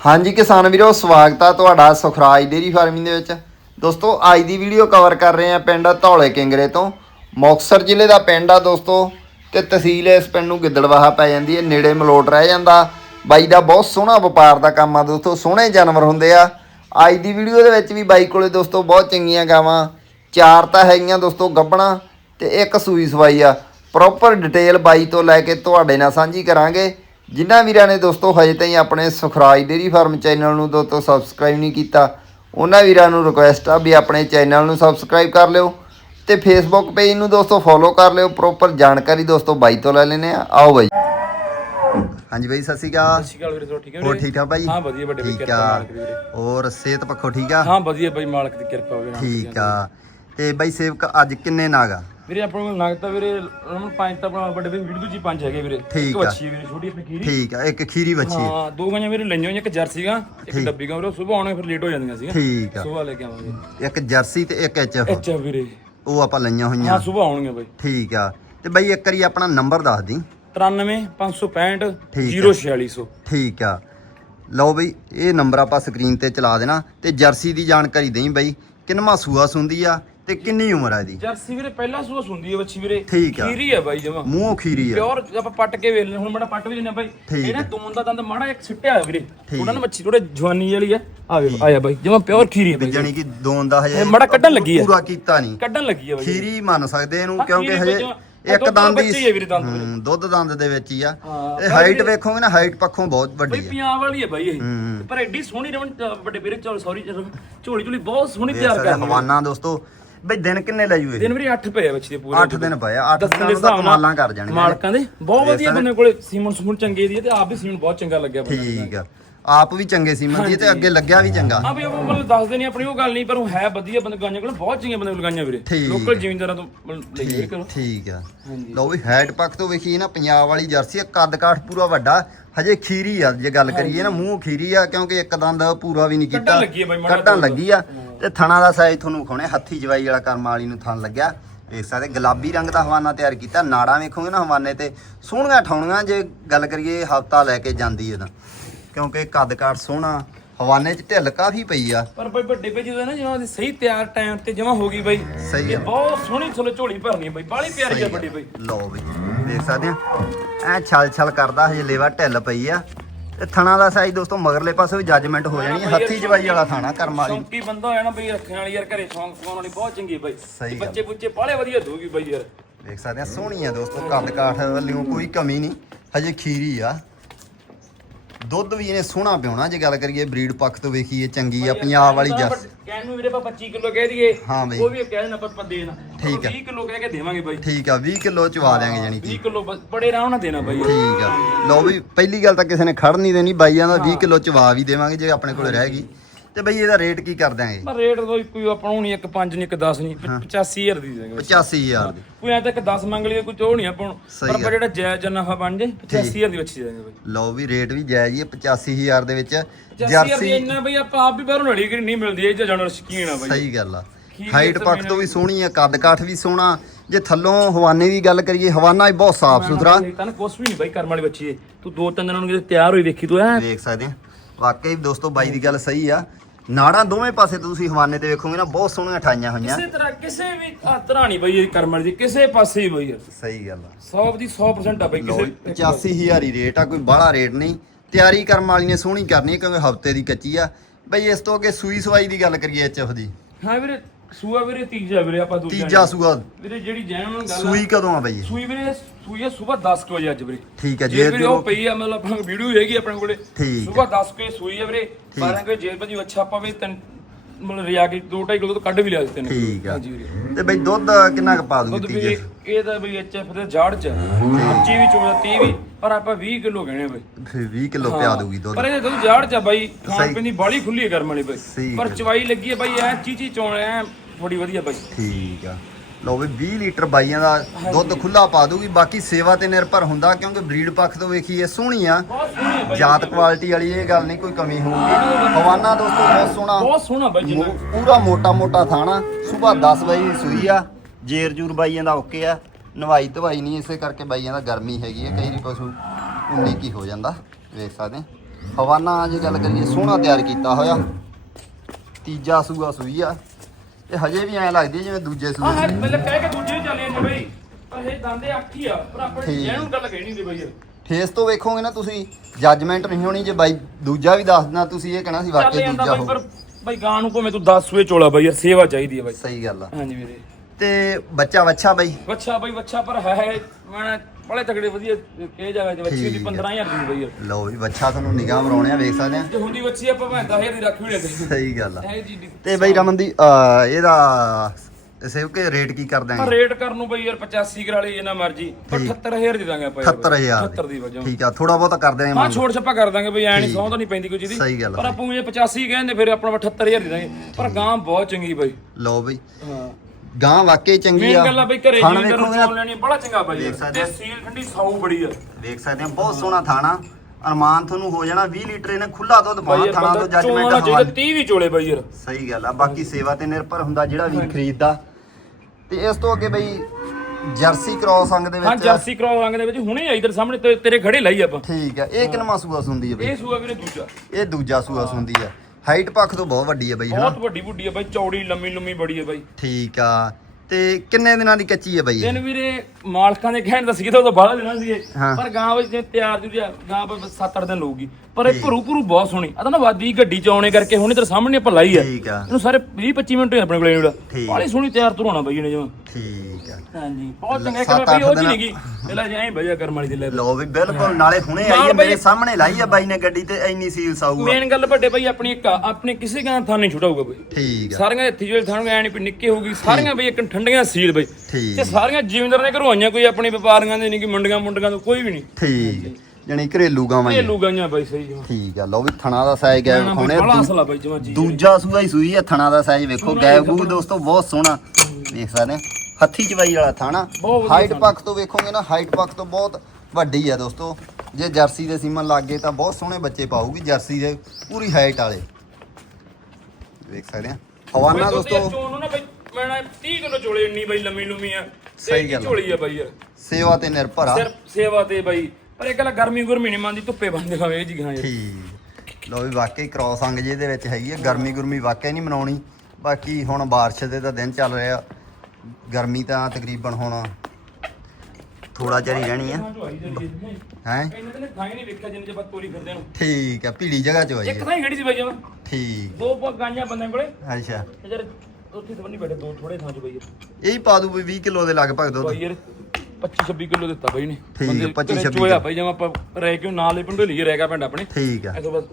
ਹਾਂਜੀ ਕਿਸਾਨ ਵੀਰੋ, ਸਵਾਗਤ ਆ ਤੁਹਾਡਾ ਸੁਖਰਾਜ ਡੇਰੀ ਫਾਰਮਿੰਗ ਦੇ ਵਿੱਚ। ਦੋਸਤੋ, ਅੱਜ ਦੀ ਵੀਡੀਓ ਕਵਰ ਕਰ ਰਹੇ ਆ ਪਿੰਡ ਧੌਲੇ ਕਿੰਗਰੇ ਤੋਂ। ਮੁਕਤਸਰ ਜ਼ਿਲ੍ਹੇ ਦਾ ਪਿੰਡ ਆ ਦੋਸਤੋ ਤੇ ਤਹਿਸੀਲ ਇਸ ਪਿੰਡ ਨੂੰ ਗਿੱਦੜਵਾਹਾ ਪੈ ਜਾਂਦੀ ਹੈ, ਨੇੜੇ ਮਲੋਟ ਰਹਿ ਜਾਂਦਾ। ਬਾਈ ਦਾ ਬਹੁਤ ਸੋਹਣਾ ਵਪਾਰ ਦਾ ਕੰਮ ਆ ਦੋਸਤੋ, ਸੋਹਣੇ ਜਾਨਵਰ ਹੁੰਦੇ ਆ। ਅੱਜ ਦੀ ਵੀਡੀਓ ਦੇ ਵਿੱਚ ਵੀ ਬਾਈ ਕੋਲੇ ਦੋਸਤੋ ਬਹੁਤ ਚੰਗੀਆਂ ਗਾਵਾਂ। ਚਾਰ ਤਾਂ ਹੈਗੀਆਂ ਦੋਸਤੋ ਗੱਬਣਾ ਤੇ ਇੱਕ ਸੂਈ ਸਵਾਈ ਆ। ਪ੍ਰੋਪਰ ਡਿਟੇਲ ਬਾਈ ਤੋਂ ਲੈ ਕੇ ਤੁਹਾਡੇ ਨਾਲ ਸਾਂਝੀ ਕਰਾਂਗੇ। ਜਿਨ੍ਹਾਂ ਵੀਰਾਂ ਨੇ ਦੋਸਤੋ ਹਜੇ ਤਾਈਂ ਆਪਣੇ ਸੁਖਰਾਜ ਡੇਰੀ ਫਾਰਮ ਚੈਨਲ ਨੂੰ ਦੋਸਤੋ ਸਬਸਕ੍ਰਾਈਬ ਨਹੀਂ ਕੀਤਾ ਉਹਨਾਂ ਵੀਰਾਂ ਨੂੰ ਰਿਕੁਐਸਟ ਆ ਵੀ ਆਪਣੇ ਚੈਨਲ ਨੂੰ ਸਬਸਕ੍ਰਾਈਬ ਕਰ ਲਿਓ ਤੇ ਫੇਸਬੁੱਕ ਪੇਜ ਨੂੰ ਦੋਸਤੋ ਫੋਲੋ ਕਰ ਲਿਓ ਪ੍ਰੋਪਰ ਜਾਣਕਾਰੀ ਦੋਸਤੋ ਬਾਈ ਤੋਂ ਲੈ ਲੈਨੇ ਆ ਆਓ ਬਾਈ। ਹਾਂਜੀ ਬਾਈ ਸਤਿ ਸ਼੍ਰੀ ਅਕਾਲ। ਸਤਿ ਸ਼੍ਰੀ ਅਕਾਲ ਵੀਰੇ ਤੁਹਾਡਾ ਠੀਕ ਹੈ ਹੋਰ ਵੀਰੇ? ਠੀਕ ਠਾਕ ਬਾਈ? ਹਾਂ ਵਧੀਆ ਵੱਡੇ ਵੀਰੇ ਠੀਕ ਕਿਰਪਾ ਆ ਮਾਲਕ ਦੀ ਵੀਰੇ। ਹੋਰ ਸਿਹਤ ਪੱਖੋਂ ਠੀਕ ਆ? ਹਾਂ ਵਧੀਆ ਬਾਈ ਮਾਲਕ ਦੀ ਕਿਰਪਾ ਹੋਵੇ ਠੀਕ ਆ। ਤੇ ਬਾਈ ਸੇਵਕ ਅੱਜ ਕਿੰਨੇ ਨਾਗਾ ਵੀਰੇ ਆਪਣੇ ਕੋਲ ਨਗਤਾ ਵੀਰੇ ਉਹਨਾਂ ਪੰਜ ਤਾਂ ਆਪਣਾ ਵੱਡੇ ਵੀਰੇ ਵੀਡੀਓ ਜੀ ਪੰਜ ਹੈਗੇ ਵੀਰੇ। ਠੀਕ ਇੱਕ ਆ। ਬੱਚੀ ਹੈ ਵੀਰੇ ਛੋਟੀ ਆਪਣੀ ਖੀਰੀ। ਠੀਕ ਆ ਇੱਕ ਖੀਰੀ ਬੱਚੀ ਹੈ। ਹਾਂ ਦੋ ਗਾਈਆਂ ਵੀਰੇ ਲਈਆਂ ਹੋਈਆਂ ਇੱਕ ਜਰਸੀ ਗਾ ਇੱਕ ਡੱਬੀ ਗਾ ਵੀਰੇ ਸਵੇਰ ਆਉਣੇ ਫਿਰ ਲੇਟ ਹੋ ਜਾਂਦੀਆਂ ਸੀਗਾ ਠੀਕ ਆ। ਸਵੇਰ ਲੈ ਕੇ ਆਵਾਂਗੇ। ਇੱਕ ਜਰਸੀ ਤੇ ਇੱਕ ਐਚਐਫ ਅੱਛਾ ਵੀਰੇ। ਉਹ ਆਪਾਂ ਲਈਆਂ ਹਾਂ ਹੋਈਆਂ ਸਵੇਰ ਆਉਣਗੇ ਬਾਈ। ਠੀਕ ਆ। ਤੇ ਬਾਈ ਇੱਕ ਵਾਰੀ ਆਪਣਾ ਨੰਬਰ ਦੱਸ ਦੀ। 93 565 ਠੀਕ ਆ। 04600 ਠੀਕ ਆ। ਲਓ ਬਈ ਇਹ ਨੰਬਰ ਆਪਾਂ ਸਕਰੀਨ ਤੇ ਚਲਾ ਦੇਣਾ। ਤੇ ਜਰਸੀ ਦੀ ਜਾਣਕਾਰੀ ਦੇਈ ਬਈ ਕਿੰਨਵਾਂ ਸੂਆ ਸੁੰਦੀ ਆ ਤੇ ਕਿੰਨੀ ਉਮਰ ਆ ਇਹਦੀ? ਜਰਸੀ ਵੀਰੇ ਪਹਿਲਾ ਸੂਆ ਸੁੰਦੀ ਹੈ ਬੱਚੀ ਵੀਰੇ। ਠੀਕ ਆ। ਖੀਰੀ ਹੈ ਬਾਈ ਜਮਾ। ਮੂੰਹੋਂ ਖੀਰੀ ਆ। ਪਿਓਰ ਆਪਾਂ ਪੱਟ ਕੇ ਵੇਖ ਹੁਣ ਬੜਾ ਪੱਟ ਵੀ ਲੈਣਾ ਬਾਈ। ਠੀਕ ਇਹਨੇ ਦੋਨ ਦਾ ਦੰਦ ਮਾੜਾ ਇੱਕ ਸਿੱਟਿਆ ਹੋਇਆ ਵੀਰੇ। ਠੀਕ। ਉਹਨਾਂ ਨੂੰ ਮੱਛੀ ਥੋੜੇ ਜਵਾਨੀ ਵਾਲੀ ਆ। ਆਵੇ ਆਇਆ ਬਾਈ ਜਿਵੇਂ ਪਿਓਰ ਖੀਰੀ ਹੈ ਬਾਈ। ਜਾਣੀ ਕਿ ਦੋਨ ਦਾ ਹਜੇ ਇਹ ਮਾੜਾ ਕੱਢਣ ਲੱਗੀ ਆ। ਪੂਰਾ ਕੀਤਾ ਨਹੀਂ। ਕੱਢਣ ਲੱਗੀ ਆ ਬਾਈ। ਖੀਰੀ ਮੰਨ ਸਕਦੇ ਇਹਨੂੰ ਹਾਂ, ਕਿਉਂਕਿ ਖੀਰੀ ਹਜੇ ਇੱਕ ਦੁੱਧ ਦਾ ਦੰਦ ਬੱਚਾ ਹੀ ਹੈ ਵੀਰੇ ਦੰਦ ਵੀਰੇ। ਹੂੰ, ਦੁੱਧ ਦੰਦ ਦੇ ਵਿੱਚ ਹੀ ਆ। ਹਾਂ, ਇਹ ਹਾਈਟ ਵੇਖੋਗੇ ਨਾ ਹਾਈਟ ਪੱਖੋਂ ਬਹੁਤ ਬਾਈ ਵੱਡੀ ਆ। ਪੰਜਾਬ ਵਾਲੀ ਹੈ ਬਾਈ ਇਹ। ਹੂੰ। ਪਰ ਐਡੀ ਸੋਹਣੀ ਰਮਨ ਵੱਡੇ ਵੀਰੇ ਚਲ ਸੌਰੀ ਝੋਲੀ ਝੋਲੀ ਬਹੁਤ ਸੋਹਣੀ ਤਿਆਰ ਕਰਨੀ ਆ। ਹਵਾਨਾ ਦੋਸਤੋ ਬਈ ਦਿਨ ਕਿੰਨੇ ਲੈ ਜੂ ਇਹ ਦਿਨ ਵੀਰੇ 8 ਪਏ ਆ ਬੱਚੇ ਦੇ ਪੂਰੇ 8 ਦਿਨ ਪਏ ਆ 8 ਦੱਸਣ ਦੇ ਦਿਨਾਂ ਦਾ ਕਮਾਲਾਂ ਕਰ ਜਾਣਗੇ। ਮਾਲਕਾਂ ਦੇ। ਬਹੁਤ ਵਧੀਆ। ਬੰਦੇ ਕੋਲੇ ਸੀਮਨ ਸਮੂਨ ਚੰਗੇ ਦੀ ਤੇ ਆਪ ਵੀ ਸੀਮਨ ਬਹੁਤ ਚੰਗਾ ਲੱਗਿਆ ਬੰਦੇ। ਠੀਕ ਆ। ਆਪ ਵੀ ਚੰਗੇ ਸੀਮਨ ਦੀ ਤੇ ਅੱਗੇ ਲੱਗਿਆ ਵੀ ਚੰਗਾ। ਹਾਂ ਵੀ ਆਪਾਂ ਮਤਲਬ ਦੱਸਦੇ ਨਹੀਂ ਆਪਣੀ ਉਹ ਗੱਲ ਨਹੀਂ ਪਰ ਉਹ ਹੈ ਵਧੀਆ ਬੰਦੇ ਗਾਈਆਂ ਕੋਲ ਬਹੁਤ ਚੰਗੀਆਂ ਬੰਦੇ ਕੋਲ ਗਾਈਆਂ ਵੀਰੇ। ਲੋਕਲ ਜ਼ਿਮੀਂਦਾਰਾਂ ਤੋਂ ਕਰੋ। ਠੀਕ ਆ। ਲਓ ਵੀ ਹੈਡ ਪੱਖ ਤੋਂ ਵੇਖੀਏ ਨਾ ਪੰਜਾਬ ਵਾਲੀ ਜਰਸੀ ਆ ਕੱਦ ਕਾਠ ਪੂਰਾ ਵੱਡਾ। ਹਜੇ ਖੀਰੀ ਆ ਜੇ ਗੱਲ ਕਰੀਏ ਨਾ ਮੂੰਹ ਖੀਰੀ ਆ ਕਿਉਂਕਿ ਇੱਕ ਦੰਦ ਪੂਰਾ ਵੀ ਨਹੀਂ ਕੀਤਾ। ਕੱਢਣ ਲੱਗੀ ਆ। ਬਾਈ ਤੇ ਥਣਾ ਦਾ ਸਾਈਜ਼ ਤੁਹਾਨੂੰ ਵਿਖਾਉਣੇ ਹੱਥੀ ਜਵਾਈ ਵਾਲਾ ਕਰਮ ਵਾਲੀ ਨੂੰ ਥਣ ਲੱਗਿਆ। ਦੇਖ ਸਕਦੇ ਗੁਲਾਬੀ ਰੰਗ ਦਾ ਹਵਾਨਾ ਤਿਆਰ ਕੀਤਾ। ਨਾੜਾਂ ਵੇਖੋਗੇ ਨਾ ਹਵਾਨੇ ਤੇ ਸੋਹਣੀਆਂ ਠਾਉਣੀਆਂ ਜੇ ਗੱਲ ਕਰੀਏ ਹਫਤਾ ਲੈ ਕੇ ਜਾਂਦੀ ਇਹਦਾ ਕਿਉਂਕਿ ਕੱਦ ਕਾਠ ਸੋਹਣਾ ਹਵਾਨੇ 'ਚ ਢਿੱਲ ਕਾਫੀ ਪਈ ਆ। ਪਰ ਬਈ ਵੱਡੇ ਪੇ ਜਦੋਂ ਨਾ ਜਿਵੇਂ ਸਹੀ ਤਿਆਰ ਟਾਈਮ ਤੇ ਜਮਾ ਹੋ ਗਈ ਬਈ ਸਹੀ ਆ। ਬਹੁਤ ਸੋਹਣੀ ਥੋਲੇ ਝੋਲੀ ਭਰਨੀ ਬਈ ਬਾਲੀ ਪਿਆਰੀ ਆ ਵੱਡੀ ਬਈ। ਲਓ ਵੀ ਦੇਖ ਸਕਦੇ ਆ ਐ ਛਲ ਛਲ ਕਰਦਾ ਹਜੇ ਲੇਵਾ ਢਿੱਲ ਪਈ ਆ। ਤੇ ਥਣਾ ਦਾ ਸਾਈਜ਼ ਦੋਸਤੋ ਮਗਰਲੇ ਪਾਸੇ ਵੀ ਜੱਜਮੈਂਟ ਹੋ ਜਾਣੀ ਹੈ ਹੱਥੀ ਜਵਾਈ ਵਾਲਾ ਥਾਣਾ ਕਰਮ ਵਾਲੀ। ਸ਼ੌਂਕੀ ਬੰਦਾ ਹੋਇਆ ਨਾ ਬਈ ਰੱਖਣ ਵਾਲੀ ਯਾਰ ਘਰੇ ਸ਼ੌਂਕ ਸਵਾਉਣ ਵਾਲੀ ਬਹੁਤ ਚੰਗੀ ਬਈ। ਸਹੀ ਗੱਲ। ਬੱਚੇ ਬੁੱਚੇ ਬਾਲੇ ਵਧੀਆ ਦੂਗੀ ਬਈ ਯਾਰ। ਦੇਖ ਸਕਦੇ ਆ ਸੋਹਣੀ ਆ ਦੋਸਤੋ ਕੱਦ ਕਾਠ ਵੱਲੋਂ ਕੋਈ ਕਮੀ ਨਹੀਂ ਹਜੇ ਖੀਰੀ ਆ। ਦੁੱਧ ਵੀ ਇਹਨੇ ਸੋਹਣਾ ਪਿਉਣਾ ਜੇ ਗੱਲ ਕਰੀਏ ਬਰੀਡ ਪੱਖ ਤੋਂ ਵੇਖੀਏ ਚੰਗੀ ਆ ਪੰਜਾਬ ਵਾਲੀ ਜਰਸ ਕਹਿਣ ਨੂੰ ਵੀਰੇ ਆਪਾਂ 25 ਕਿਲੋ ਕਹਿ ਦਈਏ ਹਾਂ ਬਈ। ਉਹ ਵੀ ਕਹਿ ਦੇਣਾ ਆਪਾਂ ਦੇਣਾ। ਠੀਕ ਆ। 20 ਕਿਲੋ ਕਹਿ ਕੇ ਦੇਵਾਂਗੇ ਬਈ। ਠੀਕ ਆ 20 ਕਿਲੋ ਚਵਾ ਦਿਆਂਗੇ ਜਾਨੀ 20 ਕਿ ਕਿਲੋ ਬੜੇ ਆਰਾਮ ਨਾਲ ਦੇਣਾ ਬਈ। ਠੀਕ ਆ। ਲਓ ਵੀ ਪਹਿਲੀ ਗੱਲ ਤਾਂ ਕਿਸੇ ਨੇ ਖੜ ਨਹੀਂ ਦੇਣੀ ਬਾਈਆਂ ਦਾ 20 ਕਿਲੋ ਚਵਾ ਵੀ ਦੇਵਾਂਗੇ ਜੇ ਆਪਣੇ ਕੋਲ ਰਹਿ ਗਈ। ਤੇ ਬਈ ਇਹਦਾ ਰੇਟ ਕੀ ਕਰ ਦਿਆਂਗੇ ਪਰ ਰੇਟ ਕੋਈ ਕੋਈ ਆਪਾਂ ਨੂੰ ਨਹੀਂ ਇੱਕ 5 ਨਹੀਂ ਇੱਕ 10 ਨਹੀਂ 85000 ਦੀ ਦੇਵਾਂਗੇ। 85000 ਦੀ। ਕੋਈ ਐ ਤੱਕ 10 ਮੰਗ ਲਈਏ ਕੋਈ ਚੋਹ ਨਹੀਂ ਆਪਾਂ ਪਰ ਆਪਾਂ ਜਿਹੜਾ ਜਾਇਜ਼ ਜਨਾਫਾ ਬਣ ਜੇ 85000 ਦੀ ਬੱਚੀ ਦੇ ਦਾਂਗੇ ਬਈ। ਲਓ ਵੀ ਰੇਟ ਵੀ ਜਾਇਜ਼ ਹੀ ਹੈ 85000 ਦੇ ਵਿੱਚ ਜਰਸੀ ਇੰਨਾ ਬਈ ਆਪਾਂ ਆਪ ਵੀ ਬਾਹਰੋਂ ਲੜੀ ਕਿ ਨਹੀਂ ਮਿਲਦੀ ਇਹ ਜਾਨਵਰ ਸ਼ਕੀਨ ਆ ਬਈ। ਸਹੀ ਗੱਲ ਆ। ਹਾਈਟ ਤੇ ਪੱਖ ਤੋਂ ਵੀ ਸੋਹਣੀ ਆ ਕੱਦ ਕਾਠ ਵੀ ਸੋਹਣਾ। ਜੇ ਥੱਲੋਂ ਹਵਾਨੇ ਦੀ ਗੱਲ ਕਰੀਏ ਹਵਾਨਾ ਵੀ ਬਹੁਤ ਸਾਫ਼ ਸੁਥਰਾ। ਤਾਂ ਕੁਛ ਵੀ ਨਹੀਂ ਬਈ ਕਰਮ ਵਾਲੀ ਬੱਚੀ ਤੂੰ ਦੋ ਤਿੰਨ ਦਿਨਾਂ ਨੂੰ ਕਿਤੇ ਤਿਆਰ ਹੋਈ ਵੇਖੀ ਤੂੰ ਐ ਦੇਖ ਸਕਦੇ ਆ। ਵਾਕਈ ਦੋਸਤੋ ਬਾਈ ਦੀ ਗੱਲ ਸਹੀ ਆ। ਨਾੜਾਂ ਦੋਵੇਂ ਪਾਸੇ ਤੋਂ ਤੁਸੀਂ ਹਵਾਨੇ ਤੇ ਵੇਖੋਗੇ ਨਾ ਬਹੁਤ ਸੋਹਣੀਆਂ ਠਾਈਆਂ ਹੋਈਆਂ। ਕਿਸੇ ਤਰ੍ਹਾਂ ਕਿਸੇ ਵੀ ਤਰ੍ਹਾਂ ਨਹੀਂ ਬਈ ਇਹ ਕਰਮ ਵਾਲੀ ਦੀ ਕਿਸੇ ਪਾਸੇ ਹੀ ਬਈ ਸਹੀ ਗੱਲ ਆ। 100 ਦੀ 100% ਆ ਬਈ ਲਓ ਕਿਸੇ 85000 ਹੀ ਰੇਟ ਆ ਕੋਈ ਬਾਹਲਾ ਰੇਟ ਨਹੀਂ। ਤਿਆਰੀ ਕਰਮ ਵਾਲੀ ਨੇ ਸੋਹਣੀ ਕਰਨੀ ਹੈ ਕਿਉਂਕਿ ਹਫ਼ਤੇ ਦੀ ਕੱਚੀ ਆ। ਬਈ ਇਸ ਤੋਂ ਅੱਗੇ ਸੂਈ ਸਵਾਈ ਦੀ ਗੱਲ ਕਰੀਏ ਐਚਐਫ ਦੀ। ਹਾਂ ਵੀਰੇ ਸੂਆ ਵੀਰੇ ਤੀਜਾ ਵੀਰੇ ਆਪਾਂ ਦੂਜਾ ਤੀਜਾ ਸੂਆ। ਵੀਰੇ ਜਿਹੜੀ ਜੈਨ ਨੂੰ ਗੱਲ ਸੂਈ ਕਦੋਂ ਆ ਬਈ ਸੂਈ ਵੀਰੇ ਸੂਈ ਆ ਸਵੇਰ 10 ਕੁ ਵਜੇ ਅੱਜ ਵੀਰੇ। ਠੀਕ ਹੈ ਜੇ ਵੀਰੇ ਉਹ ਪਈ ਆ ਮਤਲਬ ਆਪਣਾ ਵੀਡੀਓ ਹੈਗੀ ਆਪਣੇ ਕੋਲੇ। ਠੀਕ ਸਵੇਰ 10 ਕੁ ਵਜੇ ਸੂਈ ਆ ਵੀਰੇ। 12 ਕੁ ਵਜੇ ਜੇਲ੍ਹ ਭਾਜੀ ਅੱਛਾ ਪਾਵੇ ਤਿੰਨ ਮਤਲਬ ਰਿਆ ਕੇ 2.5 ਕਿਲੋ ਤੋਂ ਕੱਢ ਵੀ ਲਿਆ ਦਿੱਤੇ ਨੇ ਠੀਕ ਆ। ਤੇ ਬਈ ਦੁੱਧ ਕਿੰਨਾ ਕੁ ਪਾ ਦੂਗੀ ਤੀਜੇ? ਇਹ ਤਾਂ ਬਈ ਐਚਐਫ ਦੇ ਝਾੜ ਚ 25 ਵੀ 14 30 ਵੀ ਪਰ ਆਪਾਂ 20 ਕਿਲੋ ਗਹਿਣੇ ਬਈ। ਫਿਰ 20 ਕਿਲੋ ਪਿਆ ਦੂਗੀ ਦੁੱਧ। ਪਰ ਇਹ ਦੁੱਧ ਝਾੜ ਚ ਬਾਈ ਖਾਣ। ਪੀਣ ਦੀ ਬਾਲੀ ਖੁੱਲੀ ਹੈ ਗਰਮ ਵਾਲੀ ਬਾਈ। ਪਰ। ਚਵਾਈ ਲੱਗੀ ਹੈ ਬਾਈ ਐ ਚੀਚੀ ਚੋਣ ਐ ਬੜੀ ਵਧੀਆ ਬਾਈ। ਠੀਕ ਆ। ਲਓ ਵੀ 20 ਲੀਟਰ ਬਾਈਆਂ ਦਾ ਦੁੱਧ ਖੁੱਲਾ ਪਾ ਦੂਗੀ ਬਾਕੀ ਸੇਵਾ ਤੇ ਨਿਰਭਰ ਹੁੰਦਾ ਕਿਉਂਕਿ ਬਰੀਡ ਪੱਖ ਤੋਂ ਵੇਖੀਏ ਸੋਹਣੀ ਆ। ਜਾਤ ਕੁਆਲਿਟੀ ਵਾਲੀ ਇਹ ਗੱਲ ਨਹੀਂ ਕੋਈ ਕਮੀ ਹੋਊਗੀ। ਹਵਾਨਾ ਦੋਸਤੋ ਬਹੁਤ ਸੋਹਣਾ। ਬਹੁਤ ਸੋਹਣਾ ਬਾਈ ਜਿੰਨਾ ਪੂਰਾ ਮੋਟਾ ਮੋਟਾ ਥਾਣਾ। ਸਵੇਰ 10 ਵਜੇ ਦੀ ਸੂਈ ਆ। ਜੇਰ ਜੂਰ ਬਾਈਆਂ ਦਾ ਓਕੇ ਆ। ਨਵਾਈ ਧਵਾਈ ਨਹੀਂ ਇਸੇ ਕਰਕੇ ਬਾਈਆਂ ਦਾ ਗਰਮੀ ਹੈਗੀ ਹੈ ਕਈ ਵਾਰੀ ਪਸ਼ੂ ਉਨੀ ਕੀ ਹੋ ਜਾਂਦਾ ਵੇਖ ਸਕਦੇ ਹਵਾਨਾ ਜੇ ਗੱਲ ਕਰੀਏ ਸੋਹਣਾ ਤਿਆਰ ਕੀਤਾ ਹੋਇਆ। ਤੀਜਾ ਸੂਆ ਸੂਈ ਆ। ਇਹ ਹਜੇ ਵੀ ਐਂ ਲੱਗਦੀ ਜਿਵੇਂ ਦੂਜੇ ਸੂਏ ਹਾਂ ਮਤਲਬ ਕਹਿ ਕੇ ਦੂਜੇ ਚੱਲੇ ਜਾਂਦੇ ਬਈ। ਪਰ ਇਹ ਦੰਦੇ ਹੀ ਆ ਪਰ ਆਪਣੇ ਠੀਕ। ਜਿਹਨੂੰ ਗੱਲ ਕਹਿਣੀ ਹੁੰਦੀ ਬਈ ਫੇਸ ਤੋਂ ਵੇਖੋਗੇ ਨਾ ਤੁਸੀਂ ਜੱਜਮੈਂਟ ਨਹੀਂ ਹੋਣੀ ਜੇ ਬਾਈ ਦੂਜਾ ਵੀ ਦੱਸ ਦਿਨਾ ਤੁਸੀਂ ਇਹ ਕਹਿਣਾ ਸੀ ਚੱਲ ਵਾਕਈ ਜਾਂਦਾ ਦੂਜਾ ਬਈ ਹੋ ਬਈ ਗਾਂ ਨੂੰ ਭਾਵੇਂ ਤੂੰ 10 ਸੂਏ ਚੋਲਾ ਬਈ ਯਾਰ ਸੇਵਾ ਚਾਹੀਦੀ ਹੈ ਬਈ। ਸਹੀ ਗੱਲ ਆ। ਹਾਂਜੀ ਵੀਰੇ। ਤੇ ਬੱਚਾ ਵੱਛਾ ਬਾਈ। ਵੱਛਾ ਬਈ ਵੱਛਾ ਪਰ ਹੈ ਮੈਂ ਬੜੇ ਤਗੜੇ ਵਧੀਆ ਇਹ ਜਗ੍ਹਾ ਚ ਵੱਛੀ ਦੀ ਠੀਕ ਹੈ। 15000 ਦੀ ਬਈ ਲਓ ਵੀ ਬੱਚਾ ਤੁਹਾਨੂੰ ਨਿਗਾਹ ਮਰਾਉਣੇ ਆ ਵੇਖ ਸਕਦੇ ਆ ਜੇ ਹੁੰਦੀ ਵੱਛੀ ਆਪਾਂ ਭਾਵੇਂ 10000 ਦੀ ਰੱਖ ਵੀ ਲੈਂਦੇ ਸਹੀ ਗੱਲ ਆ। ਤੇ ਬਾਈ ਰਮਨ ਦੀ ਇਹਦਾ ਸੇਵ ਕੇ ਰੇਟ ਕੀ ਕਰ ਪਰ ਦਾਂਗੇ ਰੇਟ ਕਰਨ ਨੂੰ ਬਈ ਯਾਰ 85 ਕਰਾ ਲਈ ਜਿੰਨਾ ਮਰਜ਼ੀ। ਪਰ ਠੀਕ। 78000 ਦੇ ਦਾਂਗੇ ਆਪਾਂ ਯਾਰ। 78000 78 ਦੀ। ਵਜੋਂ। ਠੀਕ ਆ ਥੋੜਾ ਬਹੁਤਾ ਕਰ ਦਿਆਂਗੇ ਹਾਂ ਛੋੜ ਛੱਪਾ ਕਰ ਦਾਂਗੇ ਬਈ ਐ ਨਹੀਂ। ਸੌਂ ਤਾਂ ਨਹੀਂ ਪੈਂਦੀ ਕੋਈ ਚੀਜ਼ ਦੀ। ਆ, ਪਰ ਆਪਾਂ ਜੇ 85 ਕਹਿੰਦੇ ਫਿਰ ਆਪਣਾ 78000 ਦੇ ਦਾਂਗੇ। ਪਰ ਗਾਂ ਬਹੁਤ ਚੰਗੀ ਬਈ। ਲਓ ਬਈ। ਹਾਂ। ਗਾਂ ਵਾਕਈ ਚੰਗੀ ਮੇਨ ਆ। ਗੱਲ ਆ ਬਈ ਘਰੇ ਜੀ ਲੈਣੀ ਬੜਾ ਚੰਗਾ ਬਈ ਦੇਖ ਸਕਦੇ ਤੇ ਆ। ਸੀਲ ਠੰਡੀ ਸਾਊ ਬੜੀ ਆ। ਵੇਖ ਸਕਦੇ ਆ ਬਹੁਤ ਸੋਹਣਾ ਥਾਣਾ। ਅਰਮਾਨ ਤੁਹਾਨੂੰ ਹੋ ਜਾਣਾ 20 ਲੀਟਰ ਇਹਨੇ ਖੁੱਲਾ ਦੁੱਧ ਬਈ ਪਾਉਣਾ ਥਾਣਾ ਤੋਂ ਬੰਦਾ ਚੋਣ ਜੱਜਮੈਂਟ ਚਾਹੀਦਾ ਹਵਾਲੇ 30 ਵੀ ਚੋਲੇ ਬਈ ਯਾਰ। ਸਹੀ ਗੱਲ ਆ ਬਾਕੀ ਸੇਵਾ ਤੇ ਨਿਰਭਰ ਹੁੰਦਾ ਜਿਹੜਾ ਵੀਰ ਖਰੀਦਦਾ। ਤੇ ਇਸ ਤੋਂ ਅੱਗੇ ਬਈ ਜਰਸੀ ਕ੍ਰੋਸ ਅੰਗ ਦੇ ਹਾਂ ਵਿੱਚ। ਜਰਸੀ ਕਰਾਉ ਰੰਗ ਦੇ ਵਿੱਚ ਹੁਣੇ ਆਈ ਤੇਰੇ ਸਾਹਮਣੇ ਤੇ- ਤੇਰੇ ਖੜੇ ਲਾਈ ਆਪਾਂ। ਠੀਕ ਹੈ ਇਹ ਕਿੰਨਾ ਸੂਆ ਸੁੰਦੀ ਹੈ ਬਈ? ਇਹ ਸੂਆ ਵੀਰੇ ਦੂਜਾ। ਇਹ ਦੂਜਾ ਸੂਆ ਸੁੰਦੀ ਹੈ ਹਾਈਟ ਪੱਖ ਤੋਂ ਬਹੁਤ ਵੱਡੀ ਹੈ ਬਈ ਹਨਾ? ਬਹੁਤ ਵੱਡੀ ਵੱਡੀ ਆ ਬਈ ਚੌੜੀ ਲੰਮੀ ਲੰਮੀ ਬੜੀ ਆ ਬਈ। ਠੀਕ ਆ ਤੇ ਕਿੰਨੇ ਦਿਨਾਂ ਦੀ ਕੱਚੀ ਹੈ ਬਈ? ਦਿਨ ਵੀਰੇ ਮਾਲਕਾਂ ਦੇ ਕਹਿਣ ਦਾ ਸੀ ਤਾਂ ਬਾਹਲਾ ਦੇਣਾ ਸੀਗੇ ਹਾਂ। ਪਰ ਗਾਂ ਵਿੱਚ ਜੇ ਤਿਆਰ ਜੂ ਗਾਂ ਬਈ 7-8 ਦਿਨ ਲਊਗੀ। ਪਰ ਇਹ ਭਰੂ ਭਰੂ ਬਹੁਤ ਸੋਹਣੀ। ਆ ਤਾਂ ਨਾ ਵਾਦੀ ਗੱਡੀ ਚ ਆਉਣੇ ਕਰਕੇ ਹੁਣੇ ਤੇਰੇ ਸਾਹਮਣੇ ਆਪਾਂ ਲਾਈ ਆ। ਇਹਨੂੰ ਸਾਰੇ 20-25 ਮਿੰਟ ਹੋਏ ਆਪਣੇ ਕੋਲੇ ਠੀਕ। ਬਾਲੀ ਸੋਹਣੀ ਤਿਆਰ ਤੁਰਾਉਣਾ ਬਈ ਇਹਨੇ ਜਮਾ ਠੀਕ। ਹਾਂਜੀ। ਬਹੁਤ ਚੰਗਾ ਸੱਤ ਬਈ ਉਹ ਜੀ ਦਿਨ- ਨਹੀਂਗੀ ਪਹਿਲਾਂ ਜੇ ਐਂ ਭਜਿਆ ਕਰਮ ਵਾਲੀ ਦੇ ਲੈ ਵੀ ਬਿਲਕੁਲ ਨਾਲੇ ਹੁਣੇ ਆਈ ਹੈ ਬਈ- ਮੇਰੇ ਸਾਹਮਣੇ ਲਾਈ ਹੈ ਬਾਈ ਨੇ ਗੱਡੀ ਤੇ ਇੰਨੀ ਸੀਲ ਸਾਊਗਾ ਮੇਨ ਗੱਲ ਵੱਡੇ ਬਈ ਆਪਣੀ ਇੱਕ ਆ, ਆਪਣੇ ਕਿਸੇ ਗਾਂ ਥਾਂ ਨਹੀਂ ਛੁਟਾਊਗਾ ਬਈ। ਠੀਕ ਆ। ਸਾਰੀਆਂ ਇੱਥੇ ਜਿਹੜੇ ਥਾਂ ਐ ਨਹੀਂ ਵੀ ਨਿੱਕੇ ਹੋਊਗੀ ਸਾਰੀਆਂ ਬਈ ਇੱਕ ਠੰਡੀਆਂ ਸੀਲ ਬਈ। ਠੀਕ। ਤੇ ਸਾਰੀਆਂ ਜ਼ਿਮੀਂਦਾਰ ਨੇ ਘਰੋਂ ਆਈਆਂ ਕੋਈ ਆਪਣੀ ਵਪਾਰੀਆਂ ਦੇ ਨਹੀਂ ਕਿ ਮੁੰਡੀਆਂ ਮੁੰਡੀਆਂ ਤੋਂ ਕੋਈ ਵੀ ਨਹੀਂ ਠੀਕ ਜਾਨੀ ਘਰੇਲੂ ਗਾਵਾਂ ਇਹ ਹੀ ਲੂਗਾਈਆਂ ਬਈ ਸਹੀ ਜਮਾ ਠੀਕ ਆ ਲਓ ਵੀ ਥਣਾ ਦਾ ਸਾਈਜ਼ ਗੈਪ। ਬੜਾ ਬਈ ਜਮਾ ਜੀ। ਦੂਜਾ ਸੂਆ ਹੀ ਸੂਈ ਹੈ ਥਣਾ ਦਾ ਸਾਈਜ਼ ਵੇਖੋ ਗੈਪ ਗੂ ਦੋਸਤੋ ਬਹੁਤ ਸੋਹਣਾ। ਦੇਖ ਸਕਦੇ ਆ। ਹੱਥੀ ਚਵਾਈ ਵਾਲਾ ਥਾਣਾ। ਬਹੁਤ ਵਧੀਆ ਹਾਈਟ ਥਾਣਾ। ਪੱਖ ਤੋਂ ਵੇਖੋਗੇ ਨਾ ਹਾਈਟ ਪੱਖ ਤੋਂ ਬਹੁਤ ਵੱਡੀ ਆ ਦੋਸਤੋ। ਜੇ ਜਰਸੀ ਦੇ ਸੀਮਨ ਲੱਗ ਗਏ ਤਾਂ ਬਹੁਤ ਸੋਹਣੇ ਬੱਚੇ ਪਾਊਗੀ ਜਰਸੀ ਦੇ ਪੂਰੀ ਹਾਈਟ ਵਾਲੇ। ਵੇਖ ਸਕਦੇ ਆ। ਹਵਾਨਾ ਦੋਸਤੋ ਚੋਣ ਨੂੰ ਨਾ ਬਈ ਮੈਂ ਨਾ 30 ਕਿਲੋ ਚੋਲੇ ਇੰਨੀ ਬਈ ਲੰਮੀ ਲੰਮੀ ਆ। ਤੇ ਸਹੀ ਇੱਕ ਗੱਲ ਆ। ਝੋਲੀ ਆ ਬਈ ਯਾਰ। ਸੇਵਾ ਤੇ ਨਿਰਭਰ ਆ। ਸੇਵਾ ਤੇ ਬਈ। ਪਰ ਇਹ ਗੱਲ ਗਰਮੀ ਗੁਰਮੀ ਨਹੀਂ ਮੰਨਦੀ ਧੁੱਪੇ ਬੰਦੇ ਖਾਵੇ ਇਹ ਜੀ ਯਾਰ। ਠੀਕ। ਲਓ ਵੀ ਵਾਕਈ ਕ੍ਰਾਸ ਅੰਗ ਜੇ ਦੇ ਵਿੱਚ ਹੈਗੀ ਹੈ ਗਰਮੀ ਗੁਰਮੀ ਵਾਕਈ ਨਹੀਂ ਮਨਾਉਣੀ। ਬਾਕੀ ਹੁਣ ਬਾਰਿਸ਼ ਦੇ ਤਾਂ ਦਿਨ ਚੱਲ ਰਿਹਾ ਗਰਮੀ ਤਾਂ ਤਕਰੀਬਨ ਹੁਣ ਥੋੜਾ ਚਿਰ ਹੀ ਰਹਿਣੀ ਜਾਂਦੀ ਹੈ ਹੈ? ਇਹਨਾਂ ਨੇ ਥਾਂ ਹੀ ਨਹੀਂ ਵੇਖਿਆ ਜਿੰਨੇ ਚ ਤੋਰੀ ਫਿਰਦੇ ਨੂੰ। ਠੀਕ ਆ ਭੀੜੀ ਜਗ੍ਹਾ 'ਚ ਹੋਈ ਇੱਕ ਥਾਂ ਹੀ ਖੜੀ ਸੀ ਬਈ ਜਮਾ ਠੀਕ। ਦੋ ਪ ਗਾਂਆਂ ਬੰਦਿਆਂ ਕੋਲੇ। ਅੱਛਾ। ਤੇ ਯਾਰ ਉੱਥੇ ਤਾਂ ਨਹੀਂ ਬੈਠੇ ਦੋ ਥੋੜੇ ਥਾਂ ਚ ਬਈ ਯਾਰ ਇਹ ਹੀ ਪਾ ਦੂ ਵੀ 20 ਕਿਲੋ ਦੇ ਲਗਭਗ ਦੁੱਧ। ਬਈ ਯਾਰ 25 26 ਕਿਲੋ ਦਿੱਤਾ ਬਈ ਨੇ। ਠੀਕ, ਬੰਦੇ 25 ਘਰੇ 26 ਚੋਇਆ ਬਈ ਜਮਾ ਆਪਾਂ ਰਹਿ ਕਿਉਂ ਨਾਲ ਹੀ ਪੰਡੋਲੀ ਰਹਿ ਗਿਆ ਪਿੰਡ ਆਪਣੇ। ਠੀਕ ਆ। ਐਸੋ ਬਸ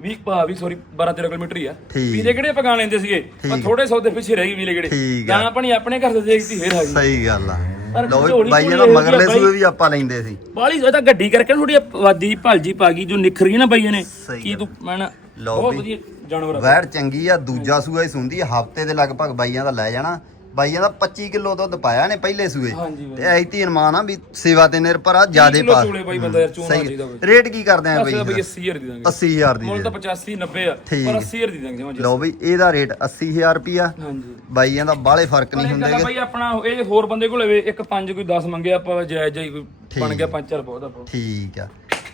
20 ਪਾ ਵੀ ਸੌਰੀ 12 13 ਕਿਲੋਮੀਟਰ ਹੀ ਆ ਠੀਕ। ਵੀਰੇ ਕਿਹੜੇ ਆਪਾਂ ਗਾਂ ਲੈਂਦੇ ਸੀਗੇ ਪਰ ਠੀਕ। ਥੋੜੇ ਸੌਦੇ ਪਿੱਛੇ ਰਹਿ ਗਈ ਵੀਰੇ ਕਿਹੜੇ ਠੀਕ ਆ। ਗਾਂ ਆਪਣੀ ਆਪਣੇ ਘਰ ਦੇ ਦੇਖਦੀ ਫੇਰ ਆ ਗਈ ਸਹੀ ਗੱਲ ਆ ਪਰ ਲਓ ਝੋਲੀ ਵੀ ਬਾਈਆਂ ਦਾ ਝੋਲੀ ਮਗਰਲੇ ਬਾਈ। ਸੂਏ ਵੀ ਆਪਾਂ ਲੈਂਦੇ ਸੀ ਬਾਲੀ ਇਹ ਤਾਂ ਗੱਡੀ ਕਰਕੇ ਥੋੜੀ ਵਾਦੀ ਭਾਲਜੀ ਪਾ ਗਈ ਜੋ ਨਿਖਰ ਗਈ ਨਾ ਬਈਏ ਨੇ ਸਹੀ ਕੀ ਗੱਲ। ਤੂੰ ਮੈਂ ਨਾ ਲਓ ਬਹੁਤ ਵੀ। ਵਧੀਆ ਜਾਨਵਰ ਆ ਵੈੜ ਚੰਗੀ ਆ ਦੂਜਾ ਸੂਆ ਹੀ ਸੁੰਦੀ ਹਫ਼ਤੇ ਦੇ ਲਗਭਗ ਬਾਈਆਂ ਦਾ ਲੈ ਜਾਣਾ ਬਾਈਆਂ ਦਾ 25 ਕਿਲੋ ਦੁੱਧ ਪਾਇਆ ਨੇ ਪਹਿਲੇ ਸੂਏ। ਹਾਂਜੀ ਬਾਈ। ਤੇ ਐਤੀ ਅਨਮਾਨ ਆ ਵੀ ਸੇਵਾ ਤੇ ਨਿਰਭਰ ਆ ਜਿਆਦੇ ਕਿਲੋ ਪਾ ਚੋਲੇ ਬਾਈ ਬੰਦਾ ਯਾਰ ਚੋਣਾ ਸਹੀ ਚਾਹੀਦਾ ਹੈ। ਬਾਈ। ਰੇਟ ਕੀ ਕਰਦੇ ਆ ਬਈ ਬਈ 80000 ਦੀ ਦਾਂਗੇ 80000 ਦੀ ਮੁੱਲ ਦੇ ਤਾਂ 85 90 ਆ ਠੀਕ। ਪਰ 80000 ਦੀ ਦਾਂਗੇ ਜਮਾਂ ਜੀ। ਲਓ ਬਈ ਇਹਦਾ ਰੇਟ 80000 ਰੁਪਿਆ ਹਾਂਜੀ। ਬਾਈਆਂ ਦਾ ਬਾਲੇ ਫ਼ਰਕ ਪਰ ਨਹੀਂ ਇਹ ਗੱਲ ਹੁੰਦੇ ਬਾਈ ਆਪਣਾ ਇਹ ਹੋਰ ਬੰਦੇ ਕੋਲ ਵੇ ਇੱਕ ਪੰਜ ਕੋਈ 10 ਮੰਗਿਆ ਆਪਾਂ ਜਾਇਜ਼ ਜਾਈ ਕੋਈ ਬਣ। ਗਿਆ ਪੰਜ ਚਾਰ ਬਹੁਤ ਆਪਾਂ ਠੀਕ ਆ।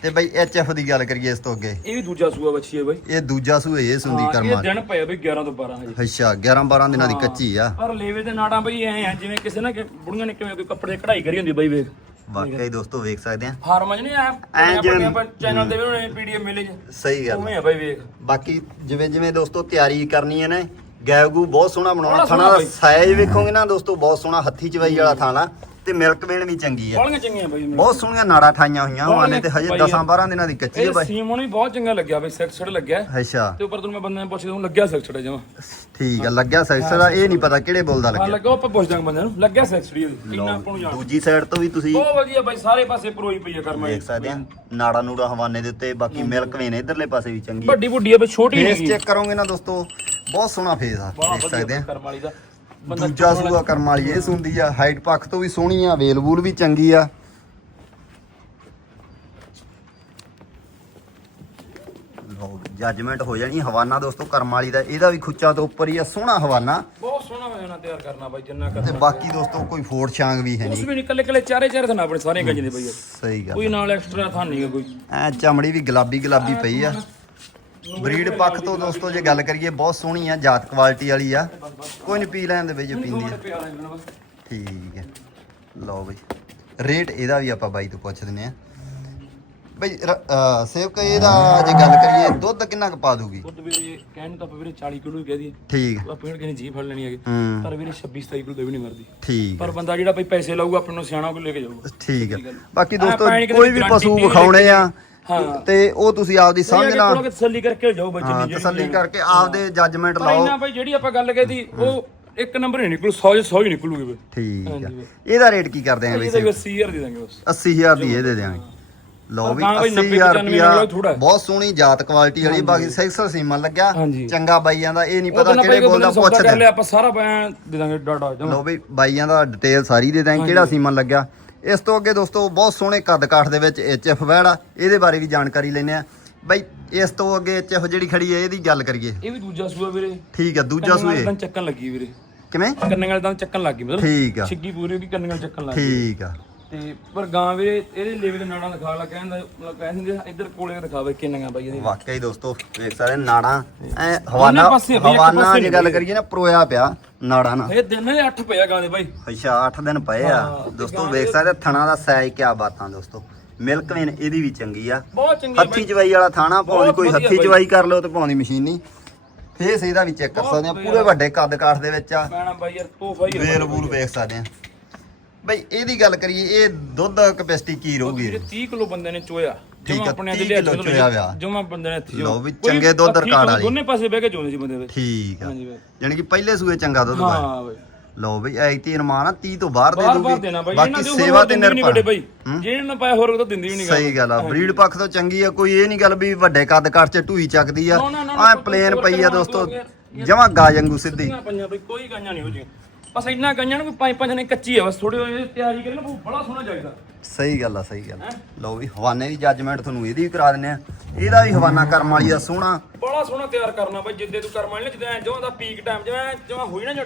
ਤੇ ਬਈ ਐਚਐਫ ਦੀ ਗੱਲ ਕਰੀਏ ਇਸ ਤੋਂ ਅੱਗੇ। ਇਹ ਵੀ ਦੂਜਾ ਸੂਆ ਬੱਚੀ ਹੈ ਬਾਈ। ਇਹ ਦੂਜਾ ਸੂਏ ਇਹ ਸੁੰਦੀ ਕਰਮ ਇਹ ਦਿਨ ਪਏ ਬਈ 11 ਤੋਂ 12 ਹਜੇ। ਅੱਛਾ 11 12 ਦਿਨਾਂ ਦੀ ਕੱਚੀ ਆ। ਪਰ ਲੇਵੇ ਦੇ ਨਾੜਾਂ ਬਈ ਐ ਆ ਜਿਵੇਂ ਕਿਸੇ ਨਾ ਬੁੜੀਆਂ ਨੇ ਕਿਵੇਂ ਕੋਈ ਕੱਪੜੇ ਕਢਾਈ ਕਰੀ ਹੁੰਦੀ ਬਈ ਵੇਖ। ਵਾਕਈ ਦੋਸਤੋ ਵੇਖ ਸਕਦੇ ਆ। ਫਾਰਮਾਂ ਨਹੀਂ ਆ ਐਂ ਜਿਵੇਂ- ਆਪਾਂ ਚੈਨਲ ਤੇ ਵੀ ਉਹਨੇ ਪੀਡੀਐਫ ਮਿਲੇ ਚ। ਸਹੀ ਗੱਲ ਉਵੇਂ ਆ ਬਈ ਵੇਖ। ਬਾਕੀ ਜਿਵੇਂ ਜਿਵੇਂ ਦੋਸਤੋ ਤਿਆਰੀ ਕਰਨੀ ਹੈ ਨਾ ਗੈਵਗੂ ਬਹੁਤ ਸੋਹਣਾ ਬਣਾਉਣਾ ਥਾਣਾ। ਸਾਈਜ਼ ਵੇਖੋਗੇ ਨਾ ਦੋਸਤੋ ਬਹੁਤ ਸੋਹਣਾ ਹੱਥੀ ਚਵਾਈ ਵਾਲਾ ਥਾਣਾ ਤੇ ਮਿਲਕ ਵੇਣ ਵੀ ਚੰਗੀ ਆ। ਬਾਲੀਆਂ ਚੰਗੀਆਂ ਬਈ ਮੈਨੂੰ। ਬਹੁਤ ਸੋਹਣੀਆਂ ਨਾੜਾਂ ਠਾਈਆਂ ਹੋਈਆਂ ਹਵਾਨੇ ਤੇ ਹਜੇ ਬਾਈ 10 12 ਦਿਨਾਂ ਦੀ ਕੱਚੀ ਹੈ ਇਹ ਬਾਈ। ਸੀਮੋਂ ਵੀ ਬਹੁਤ ਚੰਗਾ ਲੱਗਿਆ ਬਈ ਸੈਕਸਡ ਲੱਗਿਆ। ਅੱਛਾ। ਤੇ ਉੱਪਰ ਤੋਂ ਮੈਂ ਬੰਦੇ ਨੂੰ ਪੁੱਛਦਾ ਉਹਨੂੰ ਲੱਗਿਆ ਸੈਕਸਡ ਜਮਾ। ਠੀਕ ਆ ਲੱਗਿਆ ਸੈਕਸਰ ਦਾ ਇਹ ਨਹੀਂ ਪਤਾ ਕਿਹੜੇ ਬੋਲ ਦਾ ਹਾਂ ਲੱਗਿਆ ਲੱਗਾ ਆਪਾਂ ਪੁੱਛ ਦਾਂਗੇ ਬੰਦੇ ਨੂੰ ਲੱਗਿਆ ਸੈਕਸਡ ਕਿੰਨਾ ਆਪਾਂ ਨੂੰ ਜਾਣ ਦੂਜੀ ਸਾਈਡ ਤੋਂ ਵੀ ਤੁਸੀਂ ਬਹੁਤ ਵਧੀਆ ਬਾਈ ਸਾਰੇ ਪਾਸੇ ਪਰੋਈ ਪਈ ਆ ਕਰਮਾ ਦੇਖ ਸਕਦੇ ਆ ਨਾੜਾ ਨੂੜਾ ਹਵਾਨੇ ਦੇ ਉੱਤੇ ਬਾਕੀ ਮਿਲਕ ਵੇਨ ਇਧਰਲੇ ਪਾਸੇ ਵੀ ਚੰਗੀ ਵੱਡੀ ਵੱਡੀ ਆ ਬਈ ਛੋਟੀ ਨਹੀਂ ਚੈੱਕ ਕਰੋਗੇ ਨਾ ਦੋਸਤੋ ਬਹੁਤ ਸੋਹਣਾ ਫੇਸ ਆ ਦੇਖ ਸਕਦੇ ਆ। ਕਰਮ ਵਾਲੀ ਦਾ। ਬੰਦਾ ਦੂਜਾ ਸੂਆ ਕਰਮ ਵਾਲੀ ਇਹ ਸੁੰਦੀ ਆ ਹਾਈਟ ਪੱਖ ਤੋਂ ਵੀ ਸੋਹਣੀ ਆ ਵੇਲ ਵੂਲ ਵੀ ਚੰਗੀ ਆ। ਜੱਜਮੈਂਟ ਹੋ ਜਾਣੀ ਹਵਾਨਾ ਦੋਸਤੋ ਕਰਮ ਵਾਲੀ ਦਾ। ਇਹਦਾ ਵੀ ਖੁੱਚਾ ਤੋਂ ਉੱਪਰ ਹੀ ਆ ਸੋਹਣਾ ਹਵਾਨਾ। ਬਹੁਤ ਸੋਹਣਾ ਹੋ ਜਾਣਾ ਤਿਆਰ ਕਰਨਾ ਬਾਈ ਜਿੰਨਾ ਤੇ ਕਰਨਾ। ਬਾਕੀ ਦੋਸਤੋ ਕੋਈ ਫੋੜ ਛਾਂਗ ਵੀ ਹੈ ਉਸ ਨਹੀਂ। ਵੀ ਨਿਕਲੇ ਕੱਲੇ ਚਾਰੇ ਚਾਰੇ ਥਾਂ ਆਪਣੇ ਸਾਰੇ ਗੰਜ ਦੇ ਬਾਈ। ਸਹੀ ਗੱਲ ਕੋਈ ਨਾਲ ਐਕਸਟਰਾ ਥਾਂ ਨਹੀਂ ਕੋਈ। ਐ ਚਮੜੀ ਵੀ ਗੁਲਾਬੀ ਗੁਲਾਬੀ ਪਈ ਆ। ਬਰੀਡ ਪੱਖ ਤੋਂ ਦੋਸਤੋ ਜੇ ਗੱਲ ਕਰੀਏ ਬਹੁਤ ਸੋਹਣੀ ਆ ਜਾਤ ਕੁਆਲਿਟੀ ਵਾਲੀ ਆ। ਕੋਈ ਨਹੀਂ ਪੀ ਲੈਣ ਦੇ ਬਈ ਜੇ ਪੀਂਦੀ ਆ। ਠੀਕ ਹੈ ਲਓ ਬਈ ਰੇਟ ਇਹਦਾ ਵੀ ਆਪਾਂ ਬਾਈ ਤੋਂ ਪੁੱਛ ਦਿੰਨੇ ਆ। ਬਈ ਸੇਵਕ ਇਹਦਾ ਜੇ ਗੱਲ ਕਰੀਏ ਦੁੱਧ ਕਿੰਨਾ ਕੁ ਪਾ ਦੂਗੀ? ਦੁੱਧ ਵੀਰੇ ਕਹਿਣ ਤਾਂ ਆਪਾਂ ਵੀਰੇ 40 ਕਿਲੋ ਹੀ ਕਹਿ ਦਈਏ। ਠੀਕ ਆਪਾਂ ਪੇੜ ਕੇ ਨਹੀਂ ਜੀ ਫੜ ਲੈਣੀ ਹੈਗੇ। ਪਰ ਵੀਰੇ 26 27 ਕਿਲੋ ਦੇ ਵੀ ਨਹੀਂ ਮਰਦੀ। ਠੀਕ ਪਰ ਬੰਦਾ ਜਿਹੜਾ ਬਈ ਪੈਸੇ ਲਾਊਗਾ ਆਪਣੇ ਨੂੰ ਸਿਆਣਾ ਕੋ ਲੈ ਕੇ ਜਾਊਗਾ। ਠੀਕ ਹੈ ਬਾਕੀ ਦੋਸਤੋ ਕੋਈ ਵੀ ਪਸ਼ੂ ਵਿਖਾਉਣੇ ਆ ਹਾਂ। ਤੇ ਉਹ ਤੁਸੀਂ ਆਪਦੀ ਸਮਝ ਸਮਝ ਨਾਲ ਤਸੱਲੀ ਕਰਕੇ ਜਾਓ ਬਾਈ ਹਾਂ ਜਿੰਨੀ ਤਸੱਲੀ ਕਰਕੇ ਆਪਦੇ ਜੱਜਮੈਂਟ ਲਾਓ। ਇਹਨਾਂ ਬਾਈ ਜਿਹੜੀ ਆਪਾਂ ਗੱਲ ਕਹੀ ਉਹ ਇੱਕ ਨੰਬਰ ਹੀ ਨਿਕਲੂ 100 100 ਹੀ ਨਿਕਲੂਗੇ ਬਈ ਠੀਕ ਆ। ਬਈ। ਇਹਦਾ ਰੇਟ ਕੀ ਕਰਦੇ ਆਂ ਬਈ ਇਹਦੇ ਵੀ 80000 ਦੇ ਦਾਂਗੇ ਬਸ। 80000 ਦੀ ਇਹ ਦੇ ਦਿਆਂਗੇ। ਲਓ ਵੀ ਗਾਂ ਬਈ 90 80000 95 ਰੁਪਿਆ। ਬਹੁਤ ਸੋਹਣੀ ਜਾਤ ਕੁਆਲਿਟੀ ਵਾਲੀ ਬਾਕੀ ਸੈਕਸਰ ਸੀਮਨ ਲੱਗਿਆ। ਚੰਗਾ ਬਾਈਆਂ ਦਾ ਇਹ ਨਹੀਂ ਪਤਾ ਕਿਹੜੇ ਬਾਈ ਬੋਲਦਾ ਪੁੱਛਦੇ ਆਪਾਂ ਸਾਰਾ ਦੇ ਦਾਂਗੇ ਡਾਟਾ ਲਓ ਬਈ ਬਾਈਆਂ ਦਾ ਡਿਟੇਲ ਸਾਰੀ ਦੇ ਦਾਂਗੇ ਕਿਹੜਾ ਸੀਮਨ ਲੱਗਿਆ? ਇਸ ਤੋਂ ਅੱਗੇ ਦੋਸਤੋ ਬਹੁਤ ਸੋਹਣੇ ਕੱਦ ਕਾਠ ਦੇ ਵਿੱਚ ਐਚਐਫ ਵੈੜਾ ਇਹਦੇ ਬਾਰੇ ਵੀ ਜਾਣਕਾਰੀ ਲੈਣੇ ਆ ਬਈ ਇਸ ਤੋਂ ਅੱਗੇ ਐਚਐਫ ਜਿਹੜੀ ਖੜੀ ਹੈ ਇਹਦੀ ਗੱਲ ਕਰੀਏ। ਇਹ ਵੀ ਦੂਜਾ ਸੂਆ ਵੀਰੇ। ਠੀਕ ਆ ਦੂਜਾ ਸੂਏ। ਚੱਕਣ ਲੱਗੀ ਵੀਰੇ। ਕਿਵੇਂ? ਕੰਨਾਂ ਵਾਲੇ ਚੱਕਣ ਲੱਗੀ ਮਤਲਬ। ਠੀਕ ਆ। ਛਿੱਗੀ ਪੂਰੀ ਵੀ ਕੰਨਾਂ ਵਾਲੇ ਚੱਕਣ ਲੱਗੀ ਠੀਕ ਆ। ਤੇ ਪਰ ਗਾਂ ਵੀਰੇ ਇਹਦੇ ਲੇਵੇ ਦੇ ਨਾੜਾਂ ਦਿਖਾ ਲਾ ਕਹਿੰਦਾ ਮਤਲਬ ਕਹਿੰਦੇ ਇੱਧਰ ਕੋਲੇ ਦਿਖਾਵੇ ਕਿੰਨੀਆਂ ਬਾਈ ਇਹਦੇ ਵਾਕਈ ਦੋਸਤੋ ਵੇਖ ਸਾਰੇ ਨਾੜਾਂ ਐ ਹਵਾਨਾ ਪਾਸੇ ਬਈ, ਇੱਕ ਹਵਾਨਾ ਪਾਸੇ ਜੇ ਗੱਲ ਕਰੀਏ ਨਾ ਪਰੋਇਆ ਪਿਆ ਨਾੜਾਂ ਨਾਲ। ਇਹ ਦਿਨ ਦੇ 8 ਪਿਆ ਗਾਂ ਦੇ ਬਾਈ। ਅੱਛਾ 8 ਦਿਨ ਪਏ ਆ। ਹਾਂ, ਤੇ ਦੋਸਤੋ ਵੇਖ ਸਕਦੇ ਥਣਾ ਦਾ ਸਾਈਜ਼ ਕਿਆ ਬਾਤਾਂ ਦੋਸਤੋ। ਮਿਲਕ ਵੇਨ ਇਹਦੀ ਵੀ ਚੰਗੀ ਆ। ਬਹੁਤ ਚੰਗੀ ਹੱਥੀ ਚਵਾਈ ਵਾਲਾ ਥਾਣਾ ਬਹੁਤ ਕੋਈ ਵਧੀਆ ਹੱਥੀ ਬਾਈ। ਚਵਾਈ ਕਰ ਲਓ ਤੇ ਭਾਵੇਂ ਮਸ਼ੀਨੀ ਫੇਸ ਇਹਦਾ ਵੀ ਚੈੱਕ ਕਰ ਬਹੁਤ ਸਕਦੇ ਆ ਵਧੀਆ। ਪੂਰੇ ਵੱਡੇ ਕੱਦ ਕਾਠ ਦੇ ਵਿੱਚ ਆ। ਪੈਣਾ ਬਾਈ ਯਾਰ ਤੋਹਫਾ ਹੀ ਵੇਲ ਵੂਲ ਵੇਖ ਸਕਦੇ ਆ। ਬਈ ਇਹਦੀ ਗੱਲ ਕਰੀਏ ਇਹ ਦੁੱਧ ਕਪੈਸਿਟੀ ਕੀ ਰਹੂਗੀ? ਵੀਰੇ 30 ਕਿਲੋ ਬੰਦੇ ਨੇ ਚੋਇਆ। ਠੀਕ ਆ, ਆਪਣੇ 30 ਦੇ ਕਿਲੋ ਚੋਇਆ ਵਿਆ। ਜਮਾ ਬੰਦੇ ਨੇ ਲਓ ਵੀ ਚੰਗੇ ਦੁੱਧ ਰਿਕਾਰਡ ਵਾਲੀ। ਦੋਨੇ ਪਾਸੇ ਬਹਿ ਕੇ ਚੋਂਦੇ ਸੀ ਬੰਦੇ ਠੀਕ ਆ। ਯਾਨੀ ਕਿ ਪਹਿਲੇ ਸੂਏ ਚੰਗਾ ਦੁੱਧ ਪਾਇਆ ਹਾਂ ਬਾਈ। ਲਓ ਬਈ ਐਤੀ ਰਮਾਨ ਆ 30 ਤੋਂ ਬਾਹਰ ਦੇ ਦੂਗੀ ਬਾਕੀ ਸੇਵਾ ਤੇ ਨਿਰਭਰ। ਬਾਈ? ਜੇ ਇਹਨਾਂ ਪਾਇਆ ਹੋਰ ਤਾਂ ਦਿੰਦੀ ਵੀ ਨਹੀਂ ਸਹੀ ਗੱਲ ਆ ਬਰੀਡ ਪੱਖ ਤੋਂ ਚੰਗੀ ਆ ਕੋਈ ਇਹ ਨਹੀਂ ਗੱਲ ਵੀ ਵੱਡੇ ਕੱਦ ਕਾਠ ਚ ਢੂਈ ਚੱਕਦੀ ਆ। ਨਾ, ਨਾ, ਨਾ, ਐ ਪਲੇਨ ਪਈ ਆ ਦੋਸਤੋ ਤੂੰ ਜਮਾ ਗਾ ਵਾਂਗੂ ਸਿੱਧੀ। ਸਿੱਧੀਆਂ ਪੰਜਾਂ ਬਈ ਕੋਈ ਗਾਈਆਂ ਨਹੀਂ ਹੋ ਜੀ। ਬਸ ਇੰਨਾ ਗਾਈਆਂ ਨੂੰ ਪੰਜ ਪੰਜ ਨੇ ਕੱਚੀ ਆ ਬਸ ਥੋੜੀ ਜਿਹੀ ਤਿਆਰੀ ਕਰੇ ਨਾ ਬੜਾ ਸੋਹਣਾ ਚਾਹੀਦਾ ਸਹੀ ਗੱਲ ਆ ਸਹੀ ਗੱਲ। ਲਓ ਵੀ ਹਵਾਨੇ ਦੀ ਜੱਜਮੈਂਟ ਤੁਹਾਨੂੰ ਇਹਦੀ ਵੀ ਕਰਾ ਦਿੰਨੇ ਆ। ਇਹਦਾ ਵੀ ਹਵਾਨਾ ਕਰਮ ਵਾਲੀ ਦਾ ਸੋਹਣਾ। ਬੜਾ ਸੋਹਣਾ ਤਿਆਰ ਕਰਨਾ ਬਾਈ ਜਿੱਦੇ ਤੂੰ ਕਰਮਾ ਨਹੀਂ ਜਿੱਦਾਂ ਜਮਾਂ ਦਾ ਪੀਕ ਟਾਈਮ ਜਿਵੇਂ ਜਮਾਂ ਹੋਈ ਨਾ ਜੋ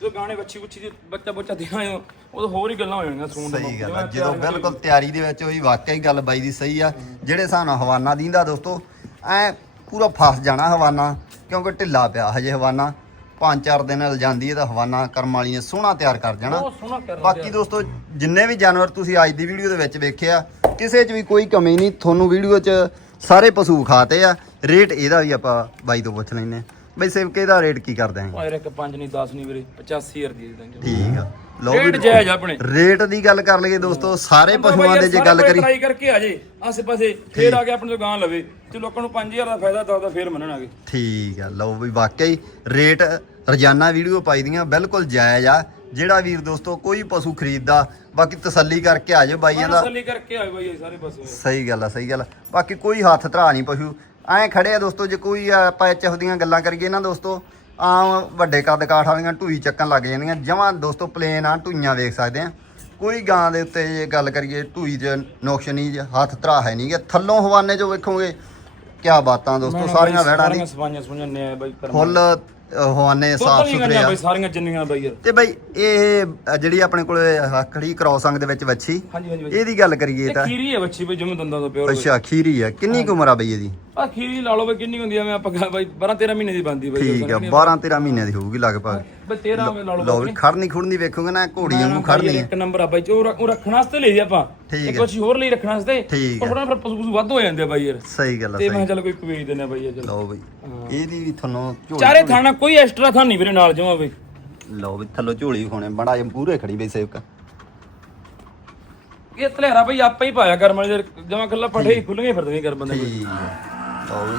ਜਦੋਂ ਗਾਣੇ ਬੱਚੀ ਬੁੱਚੀ ਦੀ ਬੱਚਾ ਬੱਚਾ ਦੇਖਾਂ ਉਦੋਂ ਹੋਰ ਹੀ ਗੱਲਾਂ ਹੋ ਜਾਣਗੀਆਂ ਸੁਣਨ ਨੂੰ ਸਹੀ ਗੱਲ ਆ ਜਿਵੇਂ ਜਦੋਂ ਬਿਲਕੁਲ ਤਿਆਰੀ ਦੇ ਵਿੱਚ ਹੋਈ ਵਾਕਈ ਗੱਲ ਬਾਈ ਦੀ ਸਹੀ ਆ। ਜਿਹੜੇ ਹਿਸਾਬ ਨਾਲ ਹਵਾਨਾ ਦੀਂਦਾ ਦੋਸਤੋ ਐ ਪੂਰਾ ਫਸ ਜਾਣਾ ਹਵਾਨਾ ਕਿਉਂਕਿ ਢਿੱਲਾ ਪਿਆ ਹਜੇ ਹਵਾਨਾ। ਪੰਜ ਚਾਰ ਦਿਨ ਲ ਜਾਂਦੀ ਹੈ ਤਾਂ ਹਵਾਨਾ ਕਰਮ ਵਾਲੀ ਨੇ ਸੋਹਣਾ ਤਿਆਰ ਕਰ ਜਾਣਾ ਬਹੁਤ ਸੋਹਣਾ ਕਰ ਬਾਕੀ ਦੋਸਤੋ ਜਿੰਨੇ ਵੀ ਜਾਨਵਰ ਤੁਸੀਂ ਅੱਜ ਦੀ ਵੀਡੀਓ ਦੇ ਵਿੱਚ ਵੇਖਿਆ ਕਿਸੇ 'ਚ ਵੀ ਕੋਈ ਕਮੀ ਨਹੀਂ ਤੁਹਾਨੂੰ ਵੀਡੀਓ 'ਚ ਸਾਰੇ ਪਸ਼ੂ ਖਾਤੇ ਆ। ਰੇਟ ਇਹਦਾ ਵੀ ਆਪਾਂ ਬਾਈ ਤੋਂ ਪੁੱਛ ਲੈਨੇ ਬਈ ਸੇਵਕੇ ਦਾ ਰੇਟ ਕੀ ਕਰਦੇ ਆਂ ਯਾਰ ਇੱਕ 5 ਨਹੀਂ 10 ਨਹੀਂ ਵੀਰੇ 85000 ਦੀ ਦੇ ਠੀਕ ਆ। ਲਓ ਰੇਟ ਵੀ ਜਾਇਜ਼ ਆਪਣੇ। ਰੇਟ ਦੀ ਗੱਲ ਕਰ ਲਈਏ ਦੋਸਤੋ ਸਾਰੇ ਪਸ਼ੂਆਂ ਦੇ ਜੇ ਗੱਲ ਕਰੀ ਟਰਾਈ ਕਰਕੇ ਆ ਜੇ ਆਸੇ ਪਾਸੇ ਫੇਰ ਆ ਕੇ ਆਪਣੇ ਗਾਂ ਲਵੇ। ਤੇ ਲੋਕਾਂ ਨੂੰ 5000 ਦਾ ਫਾਇਦਾ ਉਹਦਾ ਫੇਰ ਮੰਨਣਗੇ। ਠੀਕ ਆ ਲਓ ਵੀ ਵਾਕਈ ਰੇਟ ਰੋਜ਼ਾਨਾ ਵੀਡੀਓ ਪਾਈ ਦੀਆਂ ਬਿਲਕੁਲ ਜਾਇਜ਼ ਆ। ਜਿਹੜਾ ਵੀਰ ਦੋਸਤੋ ਕੋਈ ਪਸ਼ੂ ਖਰੀਦਦਾ ਬਾਕੀ ਤਸੱਲੀ ਕਰਕੇ ਆ ਜਾਓ ਬਾਈਆਂ ਦਾ। ਤਸੱਲੀ ਕਰਕੇ ਆਏ ਬਾਈ ਸਾਰੇ ਪਾਸੇ। ਸਹੀ ਗੱਲ ਆ ਸਹੀ ਗੱਲ ਆ। ਬਾਕੀ ਕੋਈ ਹੱਥ ਧਰਾ ਨਹੀਂ ਪਸ਼ੂ। ਐਂ ਖੜੇ ਆ ਦੋਸਤੋ ਜੇ ਕੋਈ ਆਪਾਂ ਐਚਐਫ ਦੀਆਂ ਗੱਲਾਂ ਕਰੀਏ ਨਾ ਦੋਸਤੋ ਆਮ ਵੱਡੇ ਕੱਦ ਕਾਠ ਵਾਲੀਆਂ ਢੂਈ ਚੱਕਣ ਲੱਗ ਜਾਂਦੀਆਂ। ਜਮਾਂ ਦੋਸਤੋ ਪਲੇਨ ਆ ਢੂਈਆਂ ਵੇਖ ਸਕਦੇ ਆ। ਕੋਈ ਗਾਂ ਦੇ ਉੱਤੇ ਜੇ ਗੱਲ ਕਰੀਏ ਢੂਈ ਚ ਨੁਕਸ਼ ਨਹੀਂ ਜੇ ਹੱਥ ਧਰਾ ਹੈ ਨਹੀਂਗੇ ਥੱਲੋਂ ਹਵਾਨੇ ਜੋ ਵੇਖੋਗੇ ਕਿਆ ਬਾਤਾਂ ਦੋਸਤੋ ਸਾਰੀਆਂ ਵਹਿੜਾਂ ਦੀ। ਫੁੱਲ ਹਵਾਨੇ ਸਾਫ਼ ਸੁਥਰੇ ਆ। ਬਾਈ ਸਾਰੀਆਂ ਜਿੰਨੀਆਂ ਬਾਈ ਯਾਰ ਤੇ ਬਈ ਇਹ ਅ, ਜਿਹੜੀ ਆਪਣੇ ਕੋਲੇ ਖੜੀ ਕ੍ਰੋਸ ਅੰਗ ਦੇ ਵਿੱਚ ਵੱਛੀ ਹਾਂਜੀ ਹਾਂਜੀ ਬਾਈ। ਇਹਦੀ ਗੱਲ ਕਰੀਏ ਇਹ ਤਾਂ। ਖੀਰੀ ਹੈ ਬੱਚੀ ਬਈ ਜਿਵੇਂ ਦੰਦਾਂ ਤੋਂ ਪਿਓਰ ਅੱਛਾ ਖੀਰੀ ਆ। ਕਿੰਨੀ ਕੁ ਉਮਰ ਆ ਬਈ ਇਹਦੀ? ਆ ਖੀਰੀ ਲਾ ਲਓ ਬਈ ਕਿੰਨੀ ਹੁੰਦੀ ਆ ਮੈਂ ਆਪਾਂ ਬਾਈ 12 13 ਮਹੀਨੇ ਦੀ ਬੰਦੀ ਬਾਈ ਠੀਕ ਆ 12 13 ਮਹੀਨਿਆਂ ਦੀ ਹੋਊਗੀ ਲਗਭਗ। ਬਈ 13 ਮੈਂ ਲਾ ਲਓ ਲਓ ਖੜਨੀ ਖੁੜਨੀ ਵੇਖੋਗੇ ਨਾ ਘੋੜੀ ਵਾਂਗੂ ਖੜਨੀ ਇੱਕ ਨੰਬਰ ਆ ਬਾਈ ਉਹ ਰੱਖ- ਉਹ ਰੱਖਣ ਵਾਸਤੇ ਲਈ ਆਪਾਂ। ਠੀਕ। ਕੁਛ ਹੋਰ ਲਈ ਰੱਖਣ ਵਾਸਤੇ। ਥੋੜਾ ਫਿਰ ਪਸ਼ੂ ਪਸ਼ੂ ਵੱਧ ਹੋ ਜਾਂਦੇ ਬਾਈ ਯਾਰ। ਸਹੀ ਗੱਲ ਆ ਤੇ ਮੈਂ ਚੱਲ ਕੋਈ ਵੇਚ ਦਿੰਦੇ ਬਾਈ ਚੱਲ। ਲਓ ਬਈ ਇਹਦੀ ਵੀ ਤੁਹਾਨੂੰ ਝੋਲੀ ਚਾਰੇ ਥਾਣਾ ਕੋਈ ਐਕਸਟਰਾ ਥਾਂ ਨਹੀਂ ਵੀਰੇ ਨਾਲ ਜਮਾ ਬਈ। ਲਓ ਵੀ ਥੱਲੋਂ ਝੋਲੀ ਵਿਖਾਉਣੇ ਬੜਾ ਜਿਹਾ ਪੂਰੇ ਖੜੀ ਬਈ ਸੇਵਕ। ਇਹ ਤਲੇਰਾ ਬਈ ਆਪੇ ਹੀ ਪਾਇਆ ਕਰਮ ਵਾਲੇ ਜਮਾ ਕੱਲਾ ਪਠੇ ਹੀ ਖੁੱਲੀਆਂ ਫਿਰਦੀਆਂ ਕਰ ਬੰਦੇ ਠੀਕ ਆ। ਲਓ ਵੀ।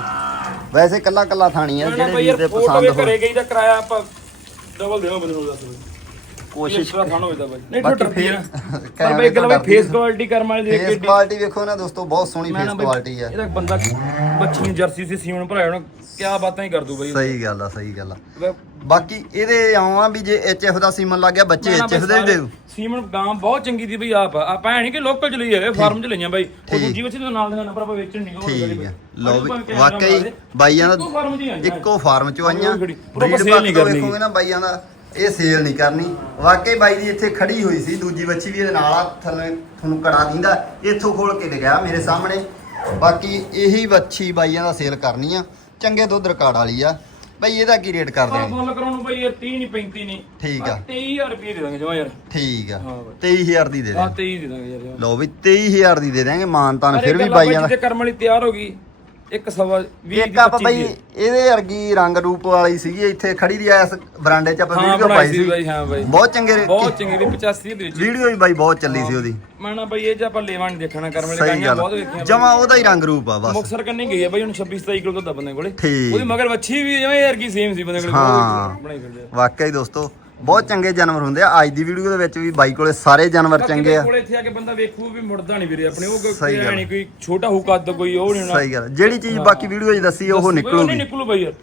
ਵੈਸੇ ਕੱਲਾ ਕੱਲਾ ਥਾਣੀ ਆ ਜਿਹੜੇ ਵੀਰ ਦੇ ਪਸੰਦ ਹੋ ਘਰੇ ਗਈ ਤਾਂ ਕਿਰਾਇਆ ਆਪਾਂ ਡਬਲ ਦੇਵਾਂ ਬੰਦੇ ਨੂੰ ਦੱਸ ਕੋਸ਼ਿਸ਼ ਥਾਂ ਹੋਵੇ ਤਾਂ ਬਾਈ। ਨਹੀਂ ਬਾਕੀ ਟੁੱਟ ਫੇਰ ਪਰ ਬਈ ਗੱਲ ਬਈ ਫੇਸ ਕੁਆਲਿਟੀ ਕਰਮ ਵਾਲੇ ਦੇਖ ਫੇਸ ਕੇ ਕੁਆਲਿਟੀ ਵੇਖੋ ਨਾ ਦੋਸਤੋ ਬਹੁਤ ਸੋਹਣੀ ਫੇਸ ਕੁਆਲਿਟੀ ਆ। ਇਹਦਾ ਬੰਦਾ ਬੱਚੀ ਜਰਸੀ ਸੀ ਸੀਮਨ ਭਰਾਇਆ ਹੋਣਾ ਕਿਆ ਬਾਤਾਂ ਹੀ ਕਰ ਦੂ ਬਈ। ਸਹੀ ਗੱਲ ਆ ਸਹੀ ਗੱਲ ਆ। ਬਾਕੀ ਇਹਦੇ ਆਵਾਂ ਵੀ ਜੇ ਐਚਐਫ ਦਾ ਸੀਮਨ ਲੱਗ ਗਿਆ ਬੱਚੇ ਐਚਐਫ ਦੇ ਵੀ ਦੇ ਸਾਰੇ- ਸੀਮਨ ਗਾਂ ਬਹੁਤ ਚੰਗੀ ਦੀ ਬਈ ਆਪ। ਆਪਾਂ ਐ ਨਹੀਂ ਕਿ ਲੋਕਲ ਚ ਲਈ ਆਏ ਫਾਰਮ ਚ ਲਈਆਂ ਬਾਈ। ਉਹ ਦੂਜੀ ਵਿੱਚ ਤਾਂ ਨਾਲ ਦੇ ਨੰਬਰ ਆਪਾਂ ਵੇਚਣ ਨਹੀਂ ਠੀਕ ਹੈ ਲਓ ਵੀ ਵਾਕਈ ਬਾਈਆਂ ਦਾ ਹੀ ਇੱਕੋ ਫਾਰਮ ਚੋਂ ਆਈਆਂ। ਬਰੀਡ ਨਹੀਂ ਕਰਨੀ। ਵੇਖੋਗੇ ਨਾ ਬਾਈਆਂ ਦਾ ਇਹ ਸੇਲ ਨਹੀਂ ਕਰਨੀ। ਵਾਕਈ ਬਾਈ ਦੀ ਇੱਥੇ ਖੜੀ ਹੋਈ ਸੀ ਦੂਜੀ ਬੱਚੀ ਵੀ ਇਹਦੇ ਨਾਲ ਆ ਥੱਲੇ ਤੁਹਾਨੂੰ ਕੜਾ ਦਿੰਦਾ। ਇੱਥੋਂ ਖੋਲ ਕੇ ਲਗਾਇਆ ਮੇਰੇ ਸਾਹਮਣੇ। ਬਾਕੀ ਇਹੀ ਬੱਚੀ ਬਾਈਆਂ ਦਾ ਸੇਲ ਕਰਨੀ ਆ। ਚੰਗੇ ਦੁੱਧ ਰਿਕਾਰਡ ਵਾਲੀ ਆ। ਬਾਈ ਇਹਦਾ ਕੀ ਰੇਟ ਕਰਦੇ ਆ ਆ ਫੁੱਲ ਕਰਾਉਣ ਨੂੰ ਬਈ ਯਾਰ 30 ਨਹੀਂ 35 ਨਹੀਂ ਠੀਕ ਆ। 23000 ਰੁਪਏ ਦੇ ਦਾਂਗੇ ਜਮਾ ਯਾਰ ਠੀਕ ਆ ਹਾਂ ਬਾਈ। 23000 ਦੀ ਦੇ ਆ ਦੇ 23 ਦੇ ਦਾਂਗੇ ਯਾਰ ਜਮਾਂ। ਲਓ ਵੀ 23000 ਦੀ ਦੇ ਦਾਂਗੇ ਮਾਨਤਾਨ ਫਿਰ ਵੀ ਬਾਈਆਂ ਦਾ ਕਰਮ ਵਾਲੀ ਤਿਆਰ ਹੋ ਗਈ ਇੱਕ ਸਵਾ 20 ਇੱਕ ਆਪਾਂ ਬਈ ਇਹਦੇ ਵਰਗੀ ਰੰਗ ਰੂਪ ਵਾਲੀ ਸੀਗੀ ਇੱਥੇ ਖੜੀ ਦੀ ਐਸ ਬਰਾਂਡੇ 'ਚ ਆਪਾਂ ਵੀਡੀਓ ਪਾਈ ਸੀ ਬਾਈ ਹਾਂ ਬਾਈ। ਬਹੁਤ ਚੰਗੇ ਬਹੁਤ ਚੰਗੀ ਦੀ 85 ਦੇ ਵਿੱਚ। ਵੀਡੀਓ ਵੀ ਬਾਈ ਬਹੁਤ ਚੱਲੀ ਸੀ ਉਹਦੀ। ਮੈਂ ਨਾ ਬਾਈ ਇਹ ਜੇ ਆਪਾਂ ਲੈਵਾਂ ਨਹੀਂ ਦੇਖਣਾ ਕਰਮ ਵਾਲੀ ਗਾਈਆਂ ਬਹੁਤ ਵੇਖੀਆਂ ਜਮਾ ਉਹਦਾ ਹੀ ਰੰਗ ਰੂਪ ਆ ਬਸ। ਮੁਕਸਰ ਕੰਨੀ ਗਈ ਹੈ ਬਾਈ ਹੁਣ 26 27 ਕਿਲੋ ਦਾ ਬੰਦੇ ਕੋਲੇ। ਉਹਦੀ ਮਗਰ ਵੱਛੀ ਵੀ ਜਿਵੇਂ ਯਾਰ ਕੀ ਸੇਮ ਸੀ ਬੰਦੇ ਕੋਲੇ। ਹਾਂ। ਬਹੁਤ ਬਣਾਈ ਫਿਰਦੇ ਆ। ਵਾਕਈ ਦੋਸਤੋ ਬਹੁਤ ਚੰਗੇ ਜਾਨਵਰ ਹੁੰਦੇ ਆ। ਅੱਜ ਦੀ ਵੀਡੀਓ ਦੇ ਵਿੱਚ ਵੀ ਬਾਈ ਕੋਲੇ ਸਾਰੇ ਜਾਨਵਰ ਚੰਗੇ ਆ। ਕੋਲੇ ਇੱਥੇ ਆ ਕੇ ਬੰਦਾ ਵੇਖੂ ਵੀ ਮੁੜਦਾ ਨਹੀਂ ਵੀਰੇ ਆਪਣੇ। ਉਹ ਕੋਈ। ਨਹੀਂ ਕੋਈ ਛੋਟਾ ਕੋਈ ਉਹ ਨਹੀਂ ਹੋਣਾ। ਸਹੀ ਗੱਲ। ਜਿਹੜੀ ਚੀਜ਼ ਬਾਕੀ ਵੀਡੀਓ 'ਚ ਦੱਸੀ ਉਹ ਨਿਕਲੂਗੀ। ਨਿਕਲੂ ਬਾਈ ਯਾਰ।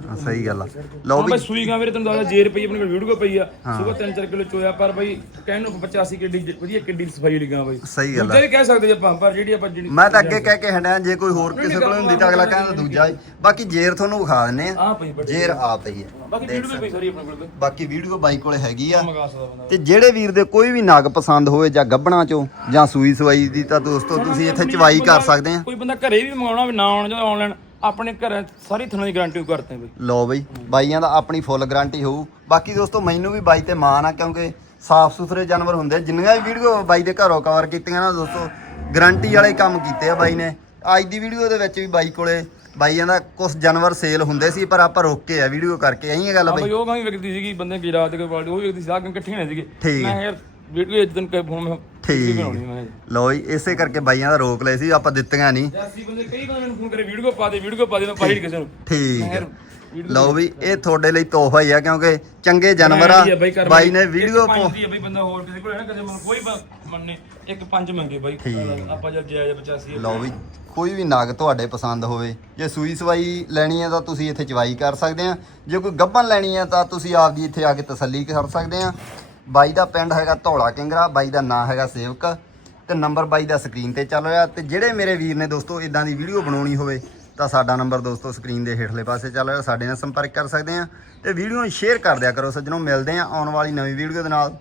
ਹਾਂ, ਸਹੀ ਗੱਲ ਆ। ਲਓ ਵੀ ਬਾਈ ਸੂਈ ਗਾਂ ਵੀਰੇ ਤੈਨੂੰ ਦੱਸਦਾ ਜੇ ਰੁਪਈ ਆਪਣੇ ਕੋਲ ਵੀਡੀਓ ਪਈ ਆ। ਸੁਬਾ 3-4 ਕਿਲੋ ਚੋਇਆ ਪਰ ਬਾਈ ਕਹਿਣ ਨੂੰ 85 ਕਿੱਡੀ ਵਧੀਆ ਕਿੱਡੀ ਸਫ਼ਾਈ ਵਾਲੀ ਗਾਂ ਬਾਈ। ਸਹੀ ਗੱਲ ਆ। ਦੂਜਾ ਕਹਿ ਸਕਦੇ ਜੇ ਆਪਾਂ ਪਰ ਜਿਹੜੀ ਆਪਾਂ ਜਿਹੜੀ ਮੈਂ ਤਾਂ ਅੱਗੇ ਕਹਿ ਕੇ ਹਟਿਆ ਜੇ ਕੋਈ ਹੋਰ ਕਿਸੇ ਕੋਲ ਹੁੰਦੀ ਤਾਂ ਅਗਲਾ ਕਹਿੰਦਾ ਦੂਜਾ ਹੀ। ਬਾਕੀ ਜੇਰ ਤੁਹਾਨੂੰ ਵਿਖਾ ਦਿੰਨੇ ਆ। ਆ ਪਈ ਬੜੀ ਜੇਰ ਆ ਪਈ ਹੈ ਬਾਕੀ ਵੀਡੀਓ ਵੀ ਪਈ ਸਾਰੀ ਆਪਣੇ ਕੋਲ ਬਾਕੀ ਵੀਡੀਓ ਬਾਈ ਕੋਲੇ ਹੈਗੀ ਆ। ਮੰਗਾ ਸਕਦਾ ਬੰਦਾ। ਤੇ ਜਿਹੜੇ ਵੀਰ ਦੇ ਕੋਈ ਵੀ ਨਗ ਪਸੰਦ ਹੋਵੇ ਜਾਂ ਗੱਬਣਾ ਚੋਂ ਜਾਂ ਸੂਈ ਸਵਾਈ ਦੀ ਤਾਂ ਦੋਸਤੋ ਤੁਸੀਂ ਇੱਥੇ ਚਵਾਈ ਕਰ ਸਕਦੇ ਆ। ਕੋਈ ਬੰਦਾ ਘਰੇ ਵੀ ਮੰਗਾਉਣਾ ਵੀ ਨਾ ਆਉਣ ਜਾਂ ਆਨਲਾਈਨ ਆਪਣੇ ਘਰ ਸਾਰੀ ਥਣਾ ਦੀ ਗਾਰੰਟੀ ਕਰਦੇ ਬਈ। ਲਓ ਬਈ ਬਾਈਆਂ ਦਾ ਆਪਣੀ ਫੁੱਲ ਗਾਰੰਟੀ ਹੋਊ। ਬਾਕੀ ਦੋਸਤੋ ਮੈਨੂੰ ਵੀ ਬਾਈ ਤੇ ਮਾਣ ਆ ਕਿਉਂਕਿ ਸਾਫ਼ ਸੁਥਰੇ ਜਾਨਵਰ ਹੁੰਦੇ ਆ। ਜਿੰਨੀਆਂ ਵੀ ਵੀਡੀਓ ਬਾਈ ਦੇ ਘਰੋਂ ਕਵਰ ਕੀਤੀਆਂ ਨਾ ਦੋਸਤੋ ਗਾਰੰਟੀ ਵਾਲੇ ਕੰਮ ਕੀਤੇ ਆ ਬਾਈ ਨੇ। ਅੱਜ ਦੀ ਵੀਡੀਓ ਦੇ ਵਿੱਚ ਵੀ ਬਾਈ ਕੋਲੇ ਬਾਈਆਂ ਦਾ ਕੁਝ ਜਾਨਵਰ ਸੇਲ ਹੁੰਦੇ ਸੀ ਪਰ ਆਪਾਂ ਰੋਕੇ ਆ ਵੀਡੀਓ ਕਰਕੇ। ਐਂ ਹੀ ਗੱਲ ਆ ਬਾਈ। ਬਈ ਉਹ ਗਾਂ ਵਿਕਦੀ ਸੀਗੀ ਬੰਦੇ ਗੁਜਰਾਤ ਦੇ ਕੋਲ ਵਾਲੀ ਉਹ ਵੀ ਵਿਕਦੀ ਸੀ ਆ ਗਾਂ ਇਕੱਠੀਆਂ ਨੇ ਸੀਗੇ। ਠੀਕ ਮੈਂ ਯਾਰ ਵੀਡੀਓ ਇੱਕ ਦਿਨ ਕਿ ਫੋਨ ਮੈਂ ਠੀਕ। ਬਣਾਉਣੀ ਮੈਂ ਲਓ ਜੀ ਇਸੇ ਕਰਕੇ ਬਾਈਆਂ ਦਾ ਰੋਕ ਲਏ ਸੀ ਆਪਾਂ ਦਿੱਤੀਆਂ ਨਹੀਂ। ਜੈਸੀ ਬੰਦੇ ਕਈ ਬੰਦੇ ਮੈਨੂੰ ਫੋਨ ਕਰੇ ਵੀਡੀਓ ਪਾ ਦੇ ਵੀਡੀਓ ਪਾ ਦੇ ਮੈਂ ਪਾਈ ਕਿਸੇ ਨੂੰ। ਠੀਕ ਲਓ ਵੀ ਇਹ ਤੁਹਾਡੇ ਲਈ ਤੋਹਫਾ ਹੀ ਆ ਕਿਉਂਕਿ ਚੰਗੇ ਜਾਨਵਰ ਆ। ਬਾਈ ਨੇ ਵੀਡੀਓ ਪਾ ਦੀ ਆ ਬਈ ਬੰਦਾ ਹੋਰ ਕਿਸੇ ਕੋਲ ਹੈ ਨਾ ਕਿਸੇ ਕੋਲ ਕੋਈ ਮੰਨੇ ਇੱਕ ਪੰਜ ਮੰਗੇ ਬਾਈ। ਆਪਾਂ ਜਦ ਜਾਇਜ਼ 85 ਲਓ ਵੀ ਕੋਈ ਵੀ ਨਗ ਤੁਹਾਡੇ ਪਸੰਦ ਹੋਵੇ ਜੇ ਸੂਈ ਸਵਾਈ ਲੈਣੀ ਹੈ ਤਾਂ ਤੁਸੀਂ ਇੱਥੇ ਚਵਾਈ ਕਰ ਸਕਦੇ ਆ। ਜੇ ਕੋਈ ਗੱਭਣ ਲੈਣੀ ਹੈ ਤਾਂ ਤੁਸੀਂ ਆਪਦੀ ਇੱਥੇ ਆ ਕੇ ਤਸੱਲੀ ਕਰ ਸਕਦੇ ਆ। ਬਾਈ ਦਾ ਪਿੰਡ ਹੈਗਾ ਧੌਲਾ ਕਿੰਗਰਾ, ਬਾਈ ਦਾ ਨਾਂ ਹੈਗਾ ਸੇਵਕ ਤੇ ਨੰਬਰ ਬਾਈ ਦਾ ਸਕਰੀਨ ਤੇ ਚੱਲ ਰਿਹਾ ਤੇ ਜਿਹੜੇ ਮੇਰੇ ਵੀਰ ਨੇ ਦੋਸਤੋ ਇਦਾਂ ਦੀ ਵੀਡੀਓ ਬਣਾਉਣੀ ਹੋਵੇ ਤਾਂ ਸਾਡਾ ਨੰਬਰ ਦੋਸਤੋ ਸਕਰੀਨ ਦੇ ਹੇਠਲੇ ਪਾਸੇ ਚੱਲ ਰਿਹਾ, ਸਾਡੇ ਨਾਲ ਸੰਪਰਕ ਕਰ ਸਕਦੇ ਆ ਤੇ ਵੀਡੀਓ ਨੂੰ ਸ਼ੇਅਰ ਕਰ ਦਿਆ ਕਰੋ ਸੱਜਣੋ, ਮਿਲਦੇ ਆ ਆਉਣ ਵਾਲੀ ਨਵੀਂ ਵੀਡੀਓ ਦੇ ਨਾਲ।